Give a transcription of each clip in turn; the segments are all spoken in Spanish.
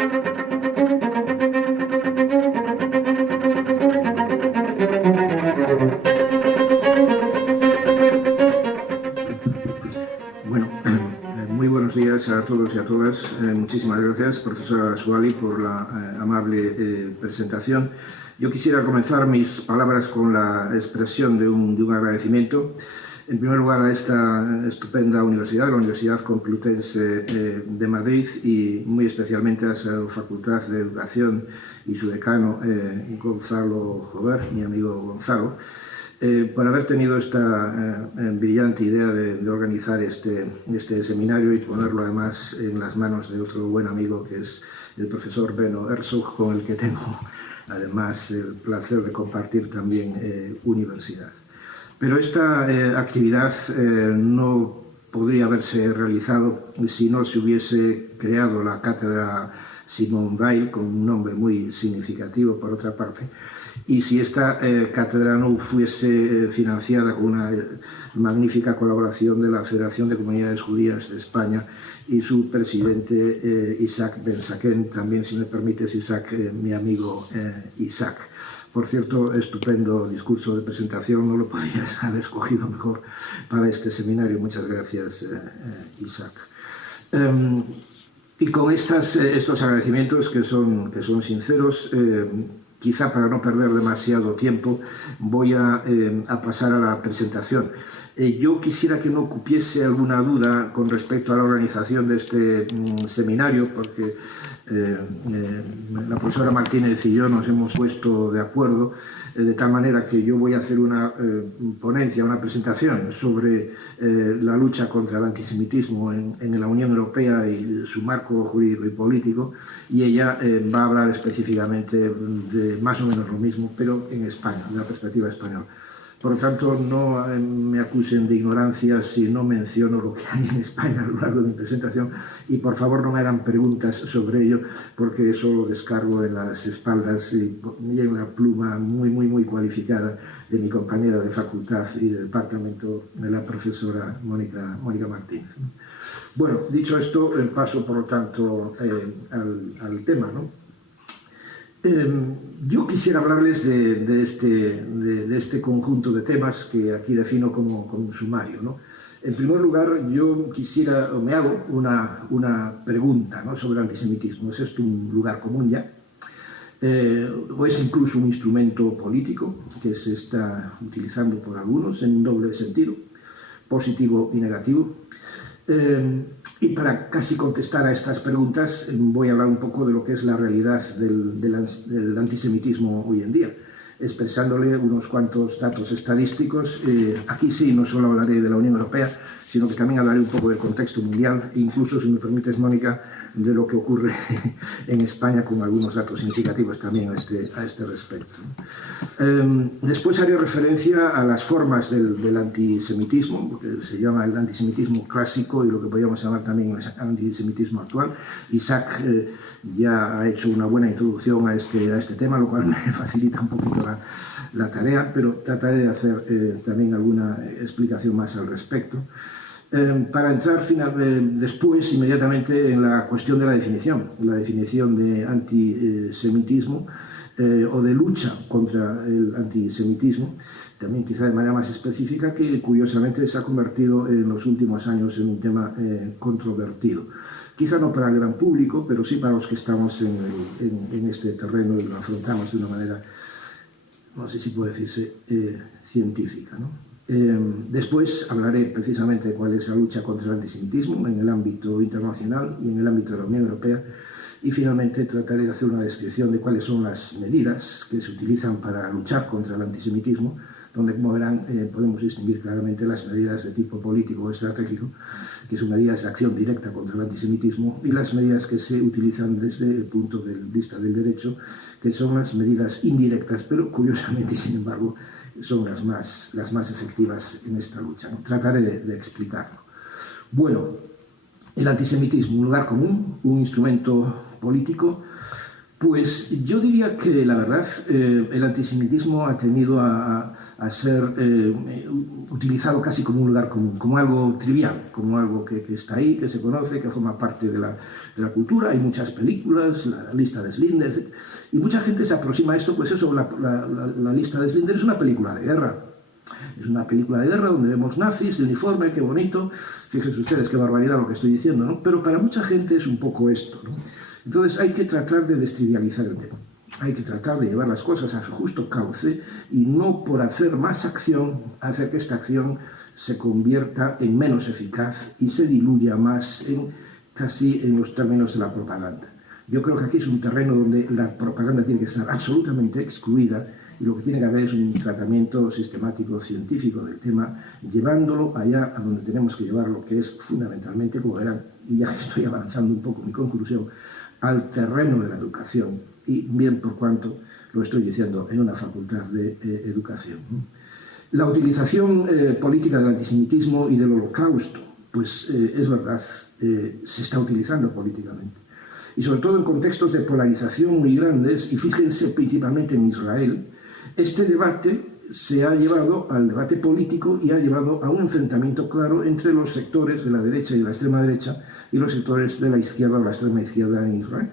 Bueno, muy buenos días a todos y a todas. Muchísimas gracias, profesora Suali, por la amable presentación. Yo quisiera comenzar mis palabras con la expresión de un agradecimiento. En primer lugar, a esta estupenda universidad, la Universidad Complutense de Madrid, y muy especialmente a su Facultad de Educación y su decano, Gonzalo Jover, mi amigo Gonzalo, por haber tenido esta brillante idea de organizar este seminario y ponerlo además en las manos de otro buen amigo, que es el profesor Benno Herzog, con el que tengo además el placer de compartir también universidad. Pero esta actividad no podría haberse realizado si no se hubiese creado la cátedra Simone Weil, con un nombre muy significativo por otra parte, y si esta cátedra no fuese financiada con una magnífica colaboración de la Federación de Comunidades Judías de España y su presidente Isaac Ben-Saken, también, si me permites, Isaac, mi amigo Isaac. Por cierto, estupendo discurso de presentación, no lo podrías haber escogido mejor para este seminario. Muchas gracias, Isaac. Y con estos agradecimientos que son sinceros, quizá para no perder demasiado tiempo, voy a pasar a la presentación. Yo quisiera que no cupiese alguna duda con respecto a la organización de este seminario, porque la profesora Martínez y yo nos hemos puesto de acuerdo de tal manera que yo voy a hacer una ponencia, una presentación sobre la lucha contra el antisemitismo en la Unión Europea y su marco jurídico y político, y ella va a hablar específicamente de más o menos lo mismo, pero en España, de la perspectiva española. Por lo tanto, no me acusen de ignorancia si no menciono lo que hay en España a lo largo de mi presentación, y por favor no me hagan preguntas sobre ello, porque eso lo descargo en las espaldas y en una pluma muy cualificada de mi compañera de facultad y de departamento, de la profesora Mónica Martínez. Bueno, dicho esto, paso por lo tanto al tema, ¿no? Yo quisiera hablarles de este conjunto de temas que aquí defino como un sumario, ¿no? En primer lugar, yo quisiera, o me hago una pregunta, ¿no?, sobre el antisemitismo. ¿Es esto un lugar común ya? ¿O es incluso un instrumento político que se está utilizando por algunos en un doble sentido, positivo y negativo? Y para casi contestar a estas preguntas voy a hablar un poco de lo que es la realidad del antisemitismo hoy en día, expresándole unos cuantos datos estadísticos. Aquí sí, no solo hablaré de la Unión Europea, sino que también hablaré un poco del contexto mundial, e incluso, si me permites, Mónica, de lo que ocurre en España, con algunos datos significativos también a este respecto. Después haré referencia a las formas del antisemitismo, que se llama el antisemitismo clásico y lo que podríamos llamar también el antisemitismo actual. Isaac ya ha hecho una buena introducción a este tema, lo cual me facilita un poquito la tarea, pero trataré de hacer también alguna explicación más al respecto. Para entrar después, inmediatamente, en la cuestión de la definición de antisemitismo o de lucha contra el antisemitismo, también quizá de manera más específica, que curiosamente se ha convertido en los últimos años en un tema controvertido. Quizá no para el gran público, pero sí para los que estamos en este terreno y lo afrontamos de una manera, no sé si puede decirse, científica, ¿no? Después hablaré precisamente de cuál es la lucha contra el antisemitismo en el ámbito internacional y en el ámbito de la Unión Europea, y finalmente trataré de hacer una descripción de cuáles son las medidas que se utilizan para luchar contra el antisemitismo, donde, como verán, podemos distinguir claramente las medidas de tipo político o estratégico, que son medidas de acción directa contra el antisemitismo, y las medidas que se utilizan desde el punto de vista del derecho, que son las medidas indirectas, pero curiosamente, sin embargo, son las más efectivas en esta lucha, ¿no? Trataré de explicarlo. Bueno, el antisemitismo, un lugar común, un instrumento político. Pues yo diría que, la verdad, el antisemitismo ha tenido a ser utilizado casi como un lugar común, como algo trivial, como algo que está ahí, que se conoce, que forma parte de la cultura. Hay muchas películas, la lista de Schindler, y mucha gente se aproxima a esto, pues eso, la lista de Schindler es una película de guerra. Es una película de guerra donde vemos nazis, de uniforme, qué bonito. Fíjense ustedes qué barbaridad lo que estoy diciendo, ¿no? Pero para mucha gente es un poco esto, ¿no? Entonces hay que tratar de destrivializar el tema. Hay que tratar de llevar las cosas a su justo cauce y no por hacer más acción, hacer que esta acción se convierta en menos eficaz y se diluya más casi en los términos de la propaganda. Yo creo que aquí es un terreno donde la propaganda tiene que estar absolutamente excluida y lo que tiene que haber es un tratamiento sistemático, científico del tema, llevándolo allá a donde tenemos que llevarlo, que es fundamentalmente, como verán, y ya estoy avanzando un poco en mi conclusión, al terreno de la educación, y bien por cuanto lo estoy diciendo en una facultad de educación. La utilización política del antisemitismo y del holocausto, pues es verdad, se está utilizando políticamente. Y sobre todo en contextos de polarización muy grandes, y fíjense principalmente en Israel, este debate se ha llevado al debate político y ha llevado a un enfrentamiento claro entre los sectores de la derecha y de la extrema derecha y los sectores de la izquierda o la extrema izquierda en Israel,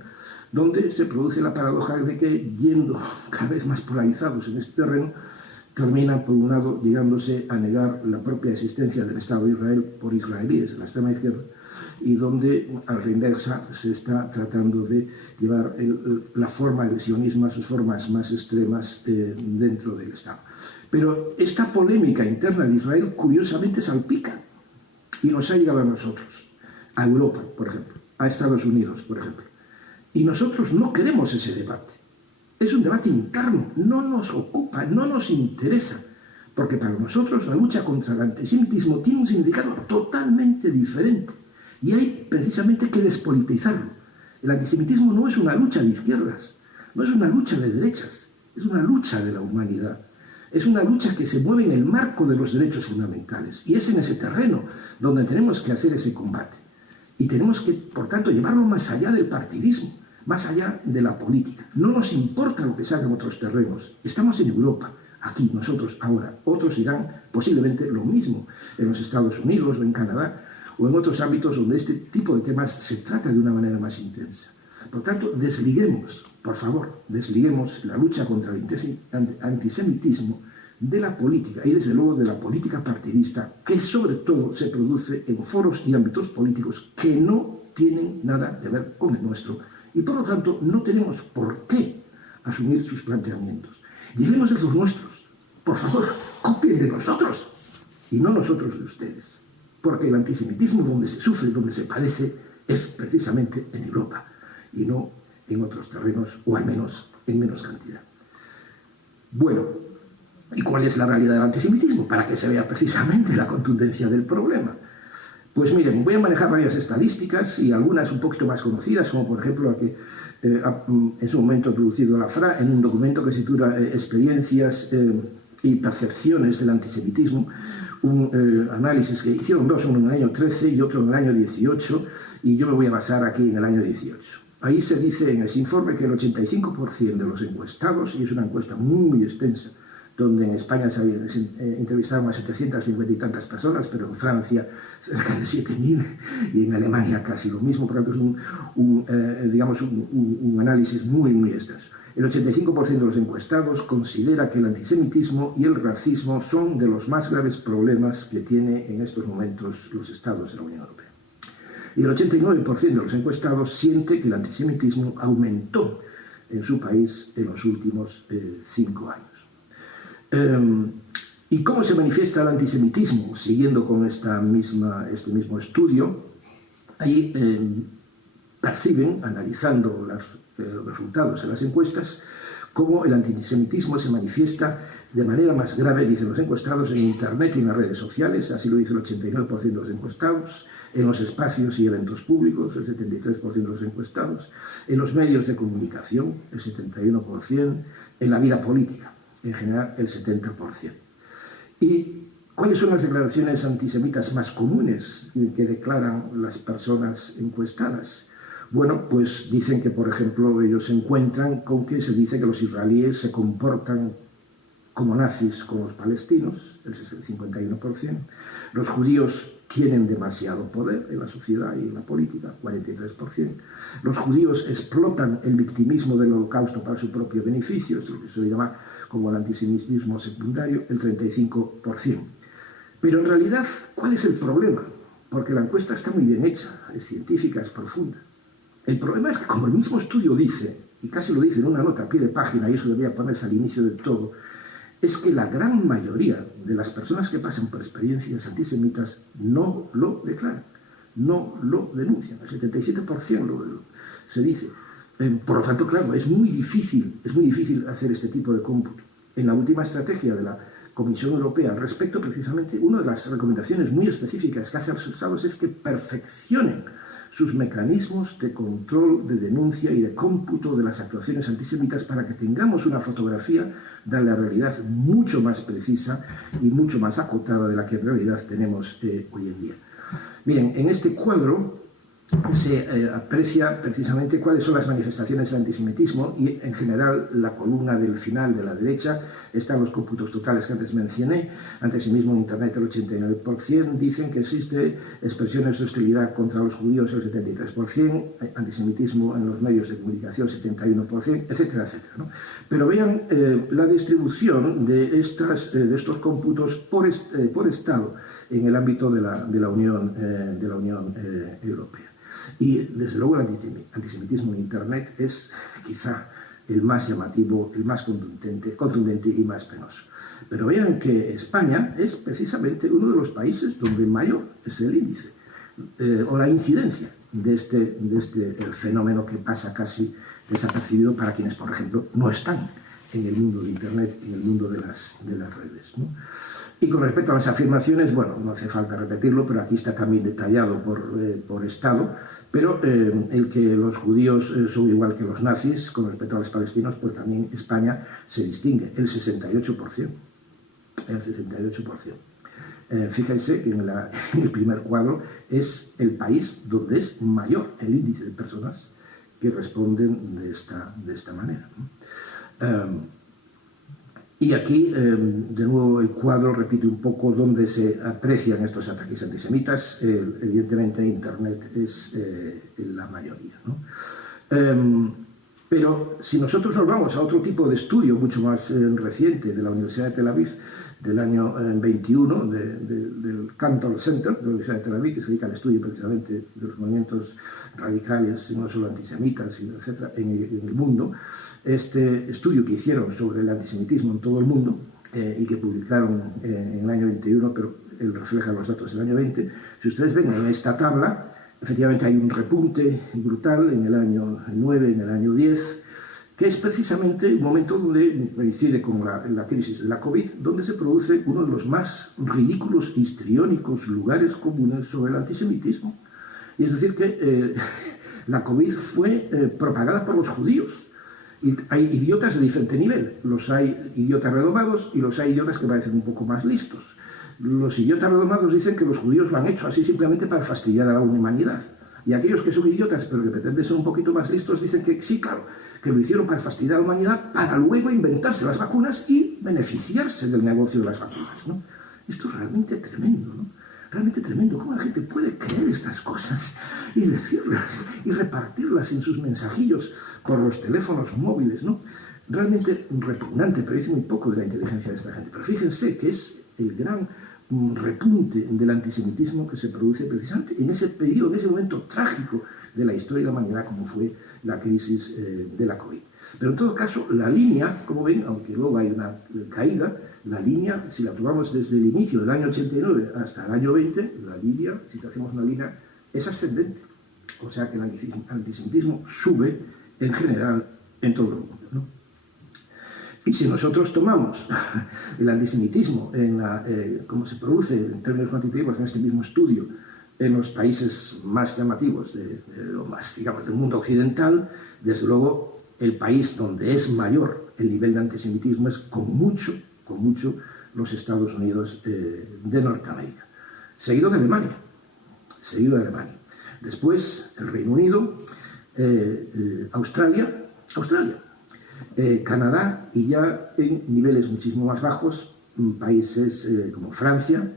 donde se produce la paradoja de que, yendo cada vez más polarizados en este terreno, terminan, por un lado, llegándose a negar la propia existencia del Estado de Israel por israelíes de la extrema izquierda, y donde, a la inversa, se está tratando de llevar la forma del sionismo a sus formas más extremas dentro del Estado. Pero esta polémica interna de Israel, curiosamente, salpica y nos ha llegado a nosotros, a Europa, por ejemplo, a Estados Unidos, por ejemplo. Y nosotros no queremos ese debate. Es un debate interno, no nos ocupa, no nos interesa, porque para nosotros la lucha contra el antisemitismo tiene un significado totalmente diferente. Y hay precisamente que despolitizarlo. El antisemitismo no es una lucha de izquierdas, no es una lucha de derechas, es una lucha de la humanidad. Es una lucha que se mueve en el marco de los derechos fundamentales. Y es en ese terreno donde tenemos que hacer ese combate. Y tenemos que, por tanto, llevarlo más allá del partidismo, más allá de la política. No nos importa lo que se haga en otros terrenos. Estamos en Europa, aquí, nosotros, ahora. Otros dirán posiblemente lo mismo en los Estados Unidos o en Canadá, o en otros ámbitos donde este tipo de temas se trata de una manera más intensa. Por tanto, desliguemos, por favor, desliguemos la lucha contra el antisemitismo de la política, y desde luego de la política partidista, que sobre todo se produce en foros y ámbitos políticos que no tienen nada que ver con el nuestro, y por lo tanto no tenemos por qué asumir sus planteamientos. Llevemos esos nuestros, por favor, copien de nosotros, y no nosotros de ustedes. Porque el antisemitismo donde se sufre, donde se padece, es precisamente en Europa y no en otros terrenos, o al menos en menos cantidad. Bueno, ¿y cuál es la realidad del antisemitismo? Para que se vea precisamente la contundencia del problema. Pues miren, voy a manejar varias estadísticas y algunas un poquito más conocidas, como por ejemplo la que en su momento ha producido la FRA en un documento que se titula Experiencias y percepciones del antisemitismo, un análisis que hicieron dos, uno en el año 13 y otro en el año 18, y yo me voy a basar aquí en el año 18. Ahí se dice en ese informe que el 85% de los encuestados, y es una encuesta muy extensa, donde en España se entrevistaron a 750 y tantas personas, pero en Francia cerca de 7.000 y en Alemania casi lo mismo, por lo tanto es un análisis muy extenso. El 85% de los encuestados considera que el antisemitismo y el racismo son de los más graves problemas que tiene en estos momentos los estados de la Unión Europea. Y el 89% de los encuestados siente que el antisemitismo aumentó en su país en los últimos 5 años. ¿Y cómo se manifiesta el antisemitismo? Siguiendo con este mismo estudio, ahí perciben, analizando los resultados de las encuestas, cómo el antisemitismo se manifiesta de manera más grave, dicen los encuestados, en Internet y en las redes sociales, así lo dice el 89% de los encuestados, en los espacios y eventos públicos, el 73% de los encuestados, en los medios de comunicación, el 71%, en la vida política, en general el 70%. ¿Y cuáles son las declaraciones antisemitas más comunes que declaran las personas encuestadas? Bueno, pues dicen que, por ejemplo, ellos se encuentran con que se dice que los israelíes se comportan como nazis con los palestinos, el 51%. Los judíos tienen demasiado poder en la sociedad y en la política, 43%. Los judíos explotan el victimismo del holocausto para su propio beneficio, es lo que se llama como el antisemitismo secundario, el 35%. Pero en realidad, ¿cuál es el problema? Porque la encuesta está muy bien hecha, es científica, es profunda. El problema es que, como el mismo estudio dice, y casi lo dice en una nota a pie de página, y eso debería ponerse al inicio de todo, es que la gran mayoría de las personas que pasan por experiencias antisemitas no lo declaran, no lo denuncian. El 77% se dice. Por lo tanto, claro, es muy difícil hacer este tipo de cómputo. En la última estrategia de la Comisión Europea al respecto, precisamente, una de las recomendaciones muy específicas que hace a los estados es que perfeccionen sus mecanismos de control, de denuncia y de cómputo de las actuaciones antisemitas para que tengamos una fotografía de la realidad mucho más precisa y mucho más acotada de la que en realidad tenemos hoy en día. Bien, en este cuadro se aprecia precisamente cuáles son las manifestaciones del antisemitismo y en general la columna del final de la derecha están los cómputos totales que antes mencioné. Antisemitismo en Internet el 89%, dicen que existe expresiones de hostilidad contra los judíos el 73%, antisemitismo en los medios de comunicación 71%, etcétera, etcétera, ¿no? Pero vean la distribución de estos cómputos por estado en el ámbito de la Unión Europea. Y desde luego el antisemitismo en Internet es quizá el más llamativo, el más contundente y más penoso. Pero vean que España es precisamente uno de los países donde mayor es el índice o la incidencia de este fenómeno que pasa casi desapercibido para quienes, por ejemplo, no están en el mundo de Internet, en el mundo de las redes, ¿no? Y con respecto a las afirmaciones, bueno, no hace falta repetirlo, pero aquí está también detallado por estado, pero el que los judíos son igual que los nazis con respecto a los palestinos, pues también España se distingue, el 68%. El 68%. Fíjense que en el primer cuadro es el país donde es mayor el índice de personas que responden de esta manera, ¿no? Y aquí, de nuevo, el cuadro repite un poco dónde se aprecian estos ataques antisemitas. Evidentemente, Internet es la mayoría, ¿no? Pero si nosotros nos vamos a otro tipo de estudio mucho más reciente de la Universidad de Tel Aviv, del año 21, del Cantor Center de la Universidad de Tel Aviv, que se dedica al estudio precisamente de los movimientos radicales, no solo antisemitas, etcétera, en el mundo. Este estudio que hicieron sobre el antisemitismo en todo el mundo y que publicaron en el año 21, pero él refleja los datos del año 20, si ustedes ven en esta tabla, efectivamente hay un repunte brutal en el año 9, en el año 10, que es precisamente un momento donde coincide con la crisis de la COVID, donde se produce uno de los más ridículos, histriónicos lugares comunes sobre el antisemitismo. Y es decir que la COVID fue propagada por los judíos. Y hay idiotas de diferente nivel. Los hay idiotas redomados y los hay idiotas que parecen un poco más listos. Los idiotas redomados dicen que los judíos lo han hecho así simplemente para fastidiar a la humanidad. Y aquellos que son idiotas pero que pretenden ser un poquito más listos dicen que sí, claro, que lo hicieron para fastidiar a la humanidad para luego inventarse las vacunas y beneficiarse del negocio de las vacunas, ¿no? Esto es realmente tremendo, ¿no? Realmente tremendo. ¿Cómo la gente puede creer estas cosas y decirlas y repartirlas en sus mensajillos por los teléfonos móviles, ¿no? Realmente repugnante, pero dice muy poco de la inteligencia de esta gente. Pero fíjense que es el gran repunte del antisemitismo que se produce precisamente en ese periodo, en ese momento trágico de la historia de la humanidad como fue la crisis de la COVID. Pero en todo caso, la línea, como ven, aunque luego hay una caída, la línea, si la tomamos desde el inicio del año 89 hasta el año 20, la línea, si hacemos una línea, es ascendente. O sea que el antisemitismo sube en general en todo el mundo, ¿no? Y si nosotros tomamos el antisemitismo como se produce en términos cuantitativos en este mismo estudio en los países más llamativos o más, digamos, del mundo occidental, desde luego el país donde es mayor el nivel de antisemitismo es con mucho los Estados Unidos de Norteamérica, seguido de Alemania. Después el Reino Unido, Australia. Canadá, y ya en niveles muchísimo más bajos, países como Francia,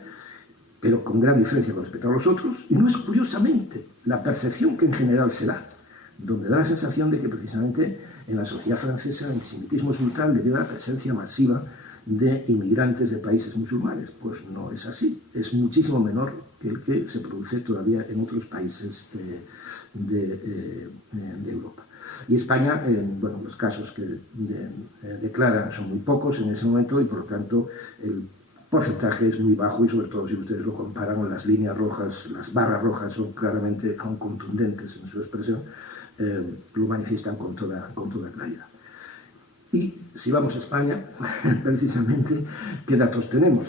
pero con gran diferencia con respecto a los otros, y no es curiosamente la percepción que en general se da, donde da la sensación de que precisamente en la sociedad francesa el antisemitismo es brutal debido a la presencia masiva de inmigrantes de países musulmanes. Pues no es así, es muchísimo menor que el que se produce todavía en otros países de Europa. Y España, bueno, los casos que declaran son muy pocos en ese momento y por lo tanto el porcentaje es muy bajo y sobre todo si ustedes lo comparan con las líneas rojas, las barras rojas son claramente contundentes en su expresión, lo manifiestan con toda claridad. Y si vamos a España, precisamente, ¿qué datos tenemos?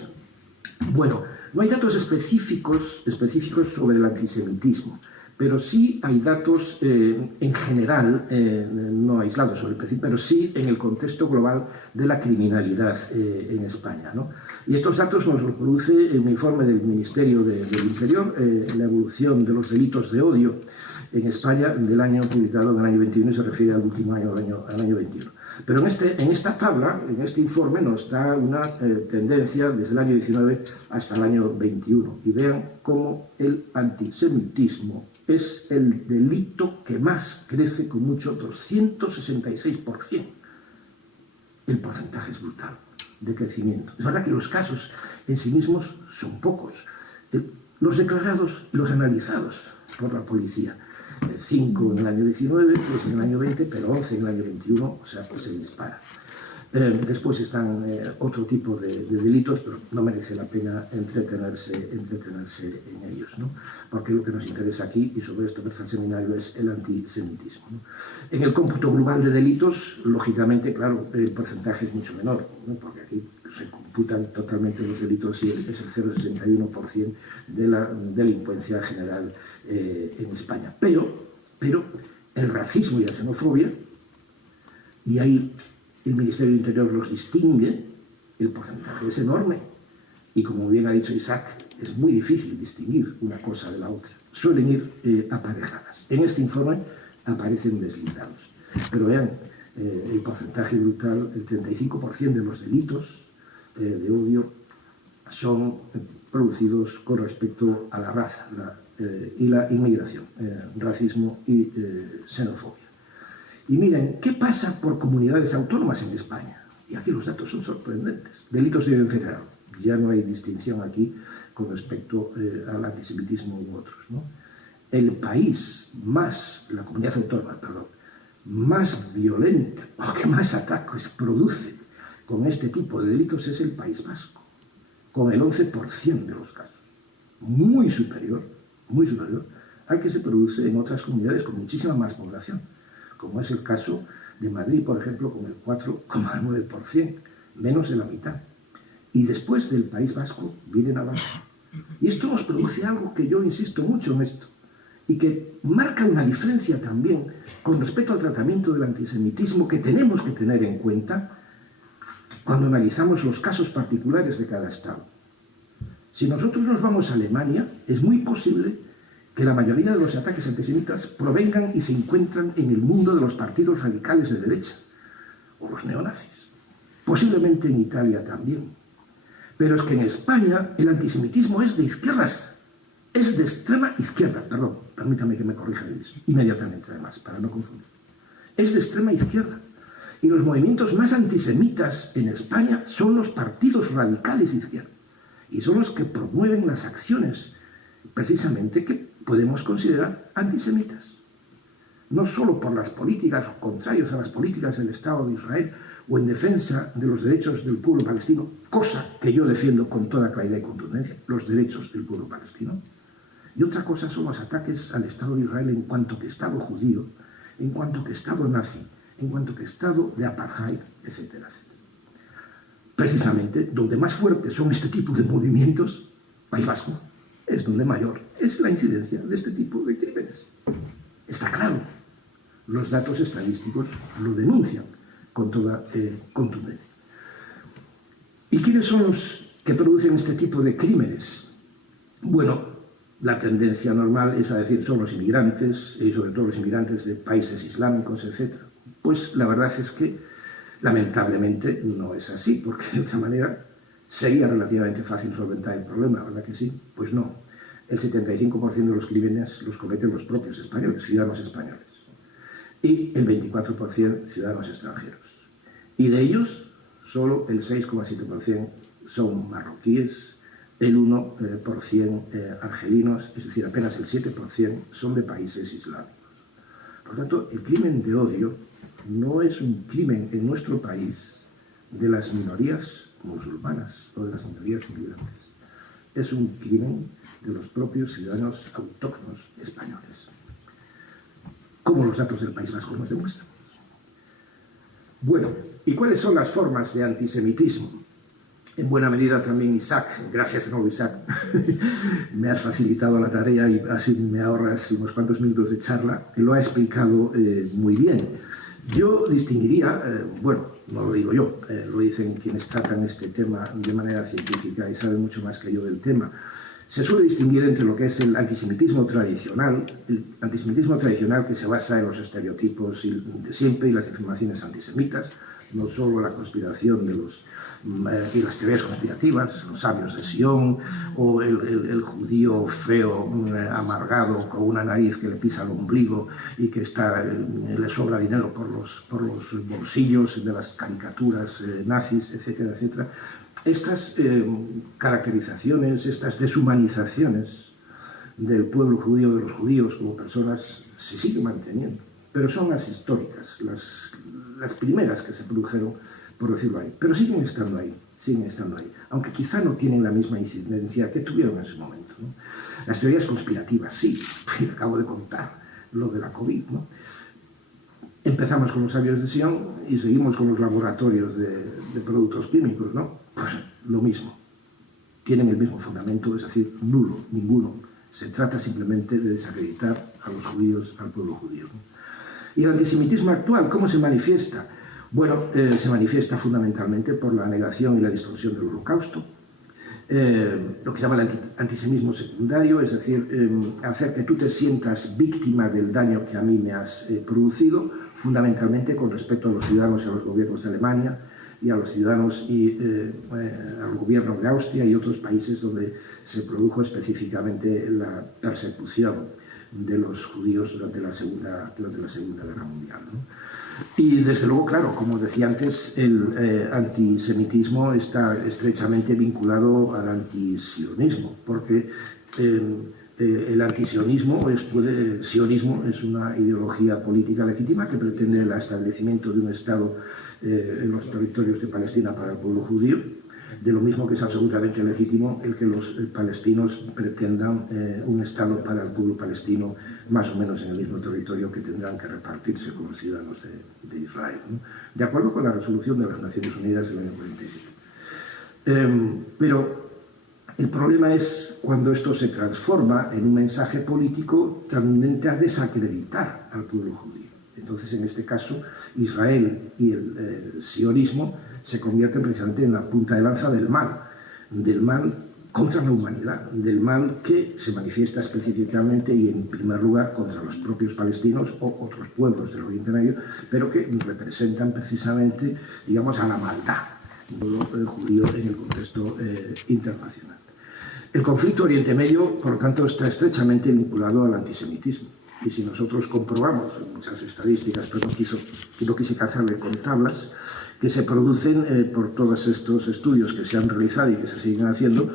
Bueno, no hay datos específicos sobre el antisemitismo, pero sí hay datos en general, no aislados sobre el pero sí en el contexto global de la criminalidad en España, ¿no? Y estos datos nos los produce un informe del Ministerio del Interior, la evolución de los delitos de odio en España del año publicado en el año 21 y se refiere al último año, al año 21. Pero en esta tabla, en este informe, nos da una tendencia desde el año 19 hasta el año 21. Y vean cómo el antisemitismo es el delito que más crece con mucho, 266%. El porcentaje es brutal de crecimiento. Es verdad que los casos en sí mismos son pocos. Los declarados y los analizados por la policía. 5 en el año 19, 3 en el año 20, pero 11 en el año 21, o sea, pues se dispara. Después están otro tipo de delitos, pero no merece la pena entretenerse en ellos, ¿no? Porque lo que nos interesa aquí, y sobre esto versa el seminario, es el antisemitismo, ¿no? En el cómputo global de delitos, lógicamente, claro, el porcentaje es mucho menor, ¿no? Porque aquí se computan totalmente los delitos y es el 0,61% de la delincuencia general en España. Pero el racismo y la xenofobia, y ahí el Ministerio del Interior los distingue, el porcentaje es enorme. Y como bien ha dicho Isaac, es muy difícil distinguir una cosa de la otra. Suelen ir aparejadas. En este informe aparecen deslindados. Pero vean, el porcentaje brutal, el 35% de los delitos de odio son producidos con respecto a la raza y la inmigración, racismo y xenofobia. Y miren, ¿qué pasa por comunidades autónomas en España? Y aquí los datos son sorprendentes. Delitos de odio en general. Ya no hay distinción aquí con respecto al antisemitismo u otros, ¿no? El país más, la comunidad autónoma, perdón, más violenta o que más ataques produce con este tipo de delitos es el País Vasco, con el 11% de los casos. Muy superior al que se produce en otras comunidades con muchísima más población, como es el caso de Madrid, por ejemplo, con el 4,9%, menos de la mitad. Y después del País Vasco viene Navarra. Y esto nos produce algo que yo insisto mucho en esto, y que marca una diferencia también con respecto al tratamiento del antisemitismo que tenemos que tener en cuenta cuando analizamos los casos particulares de cada Estado. Si nosotros nos vamos a Alemania, es muy posible que la mayoría de los ataques antisemitas provengan y se encuentran en el mundo de los partidos radicales de derecha, o los neonazis. Posiblemente en Italia también. Pero es que en España el antisemitismo es de izquierdas, es de extrema izquierda, perdón, permítame que me corrija inmediatamente además, para no confundir. Es de extrema izquierda. Y los movimientos más antisemitas en España son los partidos radicales de izquierda. Y son los que promueven las acciones, precisamente, que podemos considerar antisemitas. No solo por las políticas contrarias a las políticas del Estado de Israel o en defensa de los derechos del pueblo palestino, cosa que yo defiendo con toda claridad y contundencia, los derechos del pueblo palestino. Y otra cosa son los ataques al Estado de Israel en cuanto que Estado judío, en cuanto que Estado nazi, en cuanto que Estado de apartheid, etcétera, etcétera. Precisamente, donde más fuertes son este tipo de movimientos, País Vasco, es donde mayor es la incidencia de este tipo de crímenes. Está claro, los datos estadísticos lo denuncian con toda contundencia. ¿Y quiénes son los que producen este tipo de crímenes? Bueno, la tendencia normal es a decir son los inmigrantes, y sobre todo los inmigrantes de países islámicos, etc. Pues la verdad es que Lamentablemente no es así, porque de otra manera sería relativamente fácil solventar el problema, ¿verdad que sí? Pues no. El 75% de los crímenes los cometen los propios españoles, ciudadanos españoles. Y el 24% ciudadanos extranjeros. Y de ellos, solo el 6,7% son marroquíes, el 1% argelinos, es decir, apenas el 7% son de países islámicos. Por lo tanto, el crimen de odio no es un crimen en nuestro país de las minorías musulmanas o de las minorías migrantes. Es un crimen de los propios ciudadanos autóctonos españoles, como los datos del País Vasco nos demuestran. Bueno, ¿y cuáles son las formas de antisemitismo? En buena medida también Isaac, gracias de nuevo Isaac, me has facilitado la tarea y así me ahorras unos cuantos minutos de charla, que lo ha explicado muy bien. Yo distinguiría, bueno, no lo digo yo, lo dicen quienes tratan este tema de manera científica y saben mucho más que yo del tema. Se suele distinguir entre lo que es el antisemitismo tradicional que se basa en los estereotipos de siempre y las afirmaciones antisemitas, no solo la conspiración de y las teorías conspirativas, los sabios de Sion, o el judío feo, amargado, con una nariz que le pisa el ombligo y que le sobra dinero por los bolsillos de las caricaturas nazis, etcétera, etcétera. Estas caracterizaciones, estas deshumanizaciones del pueblo judío, de los judíos como personas, se siguen manteniendo, pero son las históricas, las primeras que se produjeron, por decirlo ahí, pero siguen estando ahí, aunque quizá no tienen la misma incidencia que tuvieron en su momento, ¿no? Las teorías conspirativas, sí, acabo de contar lo de la COVID, ¿no? Empezamos con los sabios de Sion y seguimos con los laboratorios de productos químicos, ¿no? Pues lo mismo, tienen el mismo fundamento, es decir, nulo, ninguno. Se trata simplemente de desacreditar a los judíos, al pueblo judío, ¿no? ¿Y el antisemitismo actual cómo se manifiesta? Bueno, se manifiesta fundamentalmente por la negación y la distorsión del Holocausto, lo que se llama el antisemitismo secundario, es decir, hacer que tú te sientas víctima del daño que a mí me has producido, fundamentalmente con respecto a los ciudadanos y a los gobiernos de Alemania y a los ciudadanos y al gobierno de Austria y otros países donde se produjo específicamente la persecución de los judíos durante la Segunda Guerra Mundial, ¿no? Y desde luego, claro, como decía antes, el antisemitismo está estrechamente vinculado al antisionismo, porque el antisionismo sionismo es una ideología política legítima que pretende el establecimiento de un Estado en los territorios de Palestina para el pueblo judío, de lo mismo que es absolutamente legítimo el que los palestinos pretendan un Estado para el pueblo palestino más o menos en el mismo territorio que tendrán que repartirse con los ciudadanos de Israel, ¿no? De acuerdo con la resolución de las Naciones Unidas del año 47. Pero el problema es cuando esto se transforma en un mensaje político tendente a desacreditar al pueblo judío. Entonces, en este caso, Israel y el sionismo se convierten precisamente en la punta de lanza del mal contra la humanidad, del mal que se manifiesta específicamente y en primer lugar contra los propios palestinos o otros pueblos del Oriente Medio, pero que representan precisamente, digamos, a la maldad del judío en el contexto internacional. El conflicto Oriente Medio, por lo tanto, está estrechamente vinculado al antisemitismo. Y si nosotros comprobamos muchas estadísticas, pero no quise cansar de contarlas, que se producen por todos estos estudios que se han realizado y que se siguen haciendo,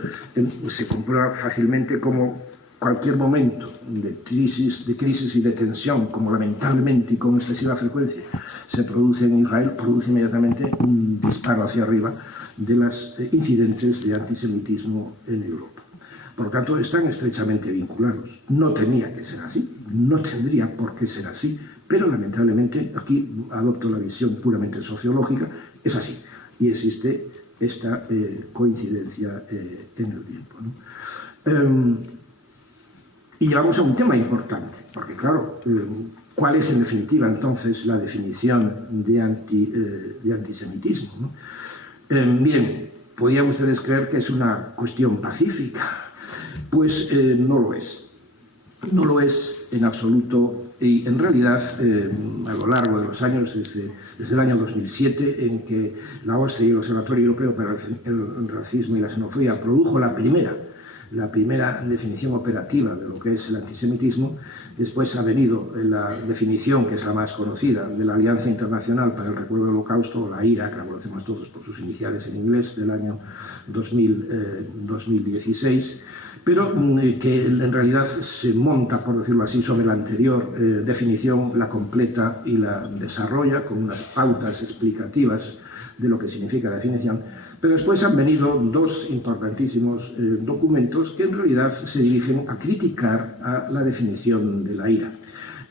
se comprueba fácilmente como cualquier momento de crisis y de tensión, como lamentablemente y con excesiva frecuencia se produce en Israel, produce inmediatamente un disparo hacia arriba de los incidentes de antisemitismo en Europa. Por lo tanto, están estrechamente vinculados. No tenía que ser así, no tendría por qué ser así, pero lamentablemente, aquí adopto la visión puramente sociológica, es así. Y existe esta coincidencia en el tiempo, ¿no? Y llegamos a un tema importante, porque claro, ¿cuál es en definitiva entonces la definición de antisemitismo, ¿no? Bien, podrían ustedes creer que es una cuestión pacífica. Pues no lo es. No lo es en absoluto y en realidad a lo largo de los años, desde el año 2007, en que la OSCE y el Observatorio Europeo para el Racismo y la Xenofobia produjo la primera definición operativa de lo que es el antisemitismo. Después ha venido la definición, que es la más conocida, de la Alianza Internacional para el Recuerdo del Holocausto, la IRA, que la conocemos todos por sus iniciales en inglés, del año 2016, pero que en realidad se monta, por decirlo así, sobre la anterior definición, la completa y la desarrolla con unas pautas explicativas de lo que significa la definición. Pero después han venido dos importantísimos documentos que en realidad se dirigen a criticar a la definición de la IRA,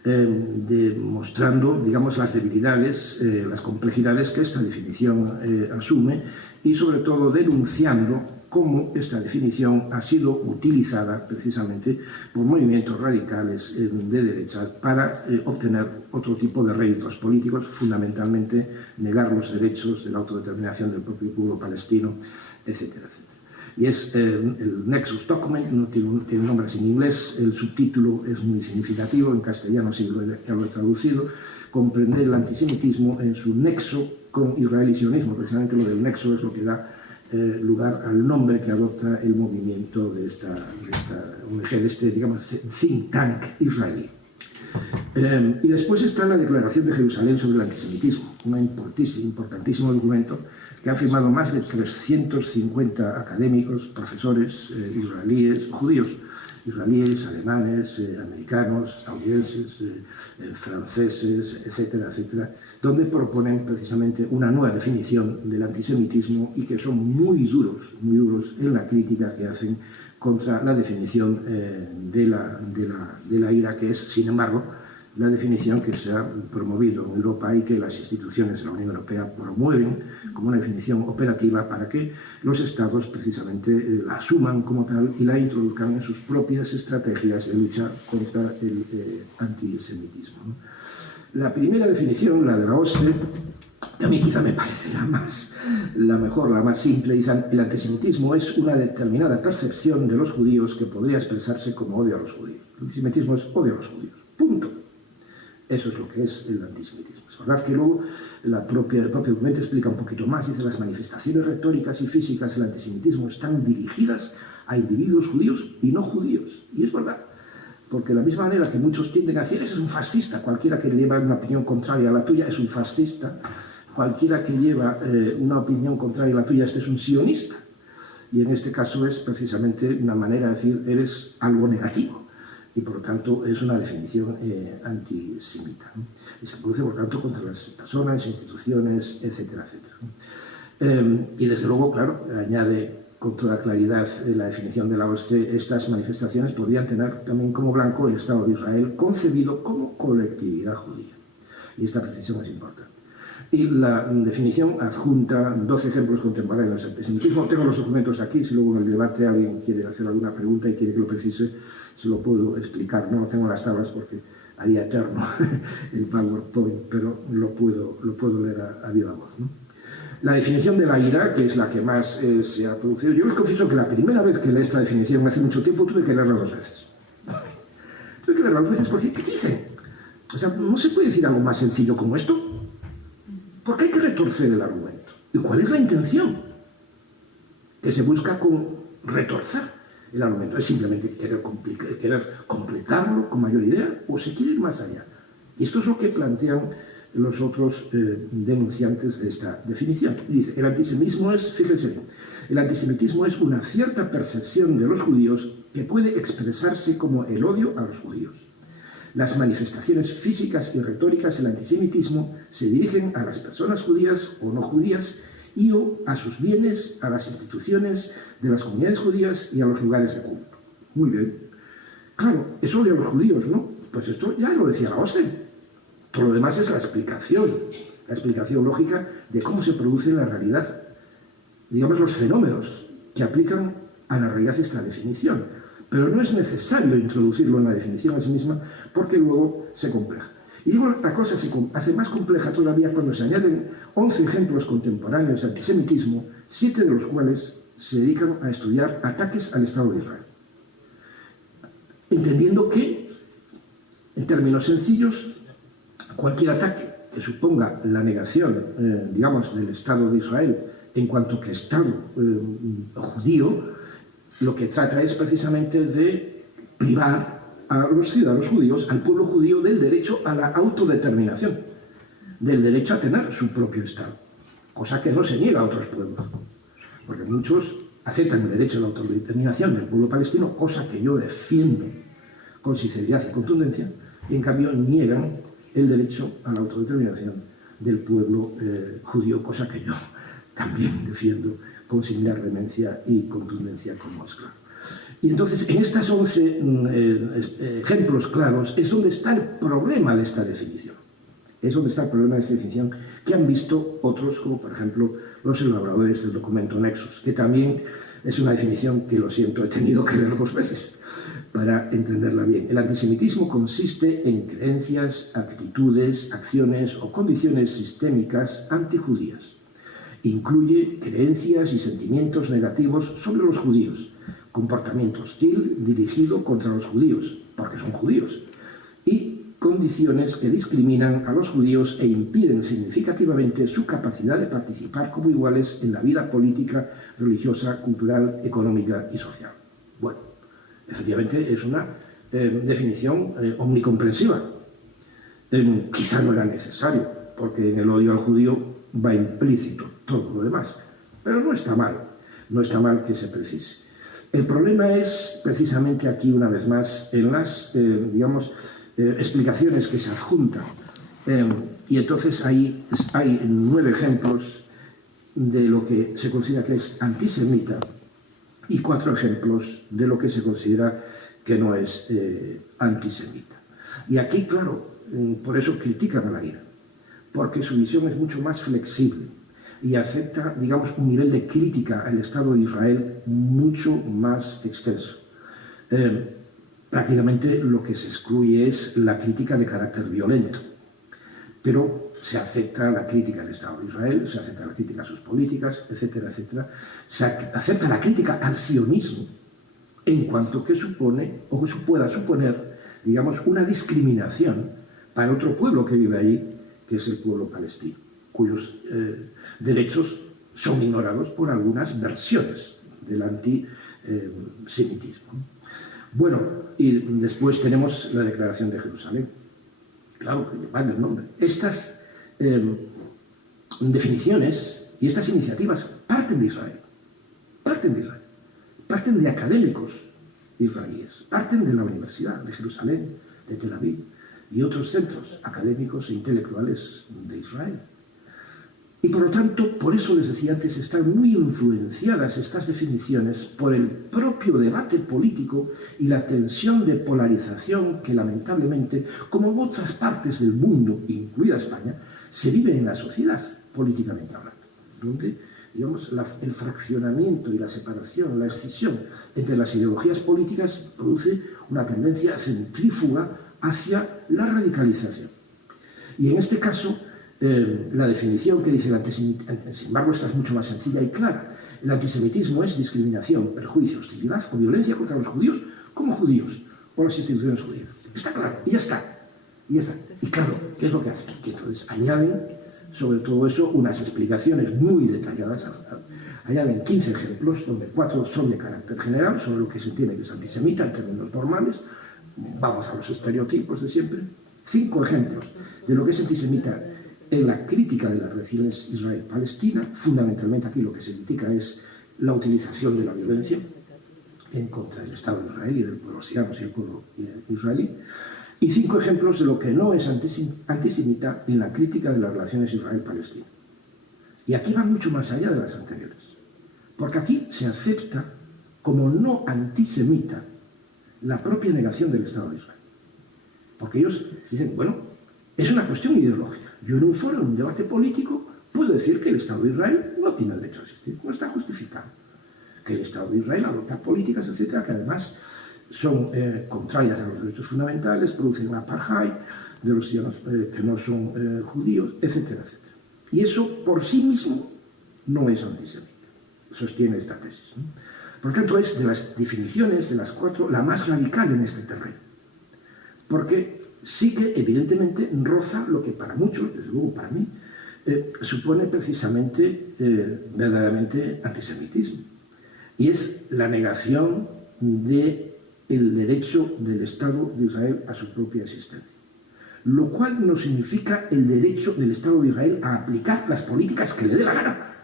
demostrando, digamos, las debilidades, las complejidades que esta definición asume y sobre todo denunciando cómo esta definición ha sido utilizada precisamente por movimientos radicales de derecha para obtener otro tipo de réditos políticos, fundamentalmente negar los derechos de la autodeterminación del propio pueblo palestino, etcétera, etcétera. Y es el Nexus Document, no tiene nombres en inglés, el subtítulo es muy significativo, en castellano sí lo he traducido: comprender el antisemitismo en su nexo con israelí-sionismo. Precisamente lo del nexo es lo que da lugar al nombre que adopta el movimiento de esta ONG, de este, digamos, think tank israelí. Y después está la Declaración de Jerusalén sobre el antisemitismo, un importantísimo documento que han firmado más de 350 académicos, profesores israelíes, judíos, israelíes, alemanes, americanos, estadounidenses, franceses, etcétera, etcétera, donde proponen precisamente una nueva definición del antisemitismo y que son muy duros en la crítica que hacen contra la definición de la IRA, que es, sin embargo, la definición que se ha promovido en Europa y que las instituciones de la Unión Europea promueven como una definición operativa para que los Estados precisamente la asuman como tal y la introduzcan en sus propias estrategias de lucha contra el antisemitismo, ¿no? La primera definición, la de la OSCE, que a mí quizá me parece la mejor, la más simple, dice: el antisemitismo es una determinada percepción de los judíos que podría expresarse como odio a los judíos. El antisemitismo es odio a los judíos. Punto. Eso es lo que es el antisemitismo. Es verdad que luego el propio documento explica un poquito más. Dice: las manifestaciones retóricas y físicas del antisemitismo están dirigidas a individuos judíos y no judíos. Y es verdad, porque de la misma manera que muchos tienden a decir: ese es un fascista, cualquiera que lleva una opinión contraria a la tuya es un fascista, cualquiera que lleva una opinión contraria a la tuya, este es un sionista. Y en este caso es precisamente una manera de decir: eres algo negativo. Y por lo tanto es una definición antisemita, ¿no? Y se produce por tanto contra las personas, instituciones, etcétera, etcétera. Y desde luego, claro, añade con toda claridad la definición de la OSCE: estas manifestaciones podrían tener también como blanco el Estado de Israel concebido como colectividad judía. Y esta precisión es importante. Y la definición adjunta 12 ejemplos contemporáneos del antisemitismo. Tengo los documentos aquí, si luego en el debate alguien quiere hacer alguna pregunta y quiere que lo precise, se lo puedo explicar. No tengo las tablas porque haría eterno el PowerPoint, pero lo puedo leer a viva voz, ¿no? La definición de la IRA, que es la que más se ha producido, yo les confieso que la primera vez que leí esta definición hace mucho tiempo tuve que leerla 2 veces. Tuve que leerla 2 veces por decir: ¿qué dice? O sea, ¿no se puede decir algo más sencillo como esto? ¿Por qué hay que retorcer el argumento? ¿Y cuál es la intención que se busca con retorcer el argumento? ¿Es simplemente querer completarlo con mayor idea o se quiere ir más allá? Y esto es lo que plantean los otros denunciantes de esta definición. Dice: el antisemitismo es, fíjense bien, el antisemitismo es una cierta percepción de los judíos que puede expresarse como el odio a los judíos. Las manifestaciones físicas y retóricas del antisemitismo se dirigen a las personas judías o no judías y o a sus bienes, a las instituciones de las comunidades judías y a los lugares de culto. Muy bien. Claro, es odio a los judíos, ¿no? Pues esto ya lo decía la OSCE. Todo lo demás es la explicación lógica de cómo se produce en la realidad, digamos, los fenómenos que aplican a la realidad esta definición. Pero no es necesario introducirlo en la definición en sí misma porque luego se compleja. Y digo, la cosa se hace más compleja todavía cuando se añaden 11 ejemplos contemporáneos de antisemitismo, 7 de los cuales se dedican a estudiar ataques al Estado de Israel. Entendiendo que En términos sencillos, cualquier ataque que suponga la negación, digamos, del Estado de Israel en cuanto que Estado judío, lo que trata es precisamente de privar a los ciudadanos judíos, al pueblo judío, del derecho a la autodeterminación, del derecho a tener su propio Estado, cosa que no se niega a otros pueblos, porque muchos aceptan el derecho a la autodeterminación del pueblo palestino, cosa que yo defiendo con sinceridad y contundencia, y en cambio niegan el derecho a la autodeterminación del pueblo judío, cosa que yo también defiendo con similar vehemencia y contundencia como es claro. Y entonces, en estos 11 ejemplos claros es donde está el problema de esta definición. Es donde está el problema de esta definición que han visto otros, como por ejemplo los elaboradores del documento Nexus, que también es una definición que, lo siento, he tenido que leer 2 veces para entenderla bien. El antisemitismo consiste en creencias, actitudes, acciones o condiciones sistémicas antijudías. Incluye creencias y sentimientos negativos sobre los judíos, comportamiento hostil dirigido contra los judíos, porque son judíos, y condiciones que discriminan a los judíos e impiden significativamente su capacidad de participar como iguales en la vida política, religiosa, cultural, económica y social. Bueno, efectivamente es una definición omnicomprensiva. Quizá no era necesario, porque en el odio al judío va implícito todo lo demás, pero no está mal que se precise. El problema es precisamente aquí, una vez más, en las, explicaciones que se adjuntan. Y entonces ahí hay 9 ejemplos de lo que se considera que es antisemita y 4 ejemplos de lo que se considera que no es antisemita. Y aquí, claro, por eso critican a la IRA, porque su visión es mucho más flexible y acepta, digamos, un nivel de crítica al Estado de Israel mucho más extenso. Prácticamente lo que se excluye es la crítica de carácter violento, pero se acepta la crítica al Estado de Israel, se acepta la crítica a sus políticas, etcétera, etcétera. Se acepta la crítica al sionismo en cuanto que supone, o que pueda suponer, digamos, una discriminación para otro pueblo que vive allí, que es el pueblo palestino, cuyos derechos son ignorados por algunas versiones del antisemitismo. Bueno, y después tenemos la Declaración de Jerusalén. Claro, que llevan el nombre. Estas definiciones y estas iniciativas parten de Israel, parten de académicos israelíes, parten de la Universidad de Jerusalén, de Tel Aviv y otros centros académicos e intelectuales de Israel. Y por lo tanto, por eso les decía antes, están muy influenciadas estas definiciones por el propio debate político y la tensión de polarización que lamentablemente, como en otras partes del mundo, incluida España, se vive en la sociedad, políticamente hablando, donde, digamos, el fraccionamiento y la separación, la escisión entre las ideologías políticas produce una tendencia centrífuga hacia la radicalización. Y en este caso, la definición que dice el antisemitismo, sin embargo, esta es mucho más sencilla y clara. El antisemitismo es discriminación, perjuicio, hostilidad o violencia contra los judíos como judíos o las instituciones judías. Está claro, y ya está. Y claro, ¿qué es lo que hacen? Que entonces añaden sobre todo eso unas explicaciones muy detalladas. Añaden 15 ejemplos, donde 4 son de carácter general, sobre lo que se entiende que es antisemita en términos normales. Vamos a los estereotipos de siempre. 5 ejemplos de lo que es antisemita en la crítica de las relaciones Israel-Palestina. Fundamentalmente aquí lo que se critica es la utilización de la violencia en contra del Estado de Israel y del pueblo siano y el pueblo israelí. Y 5 ejemplos de lo que no es antisemita en la crítica de las relaciones Israel-Palestina. Y aquí va mucho más allá de las anteriores, porque aquí se acepta como no antisemita la propia negación del Estado de Israel. Porque ellos dicen, bueno, es una cuestión ideológica. Yo en un foro, en un debate político, puedo decir que el Estado de Israel no tiene derecho a existir, no está justificado. Que el Estado de Israel adopta políticas, etcétera, que además son contrarias a los derechos fundamentales, producen un apartheid de los ciudadanos que no son judíos, etcétera, etcétera. Y eso por sí mismo no es antisemita, sostiene esta tesis, ¿no? Por lo tanto, es de las definiciones, de las 4, la más radical en este terreno. Porque sí que evidentemente roza lo que para muchos, desde luego para mí, supone precisamente verdaderamente antisemitismo. Y es la negación del derecho del Estado de Israel a su propia existencia. Lo cual no significa el derecho del Estado de Israel a aplicar las políticas que le dé la gana,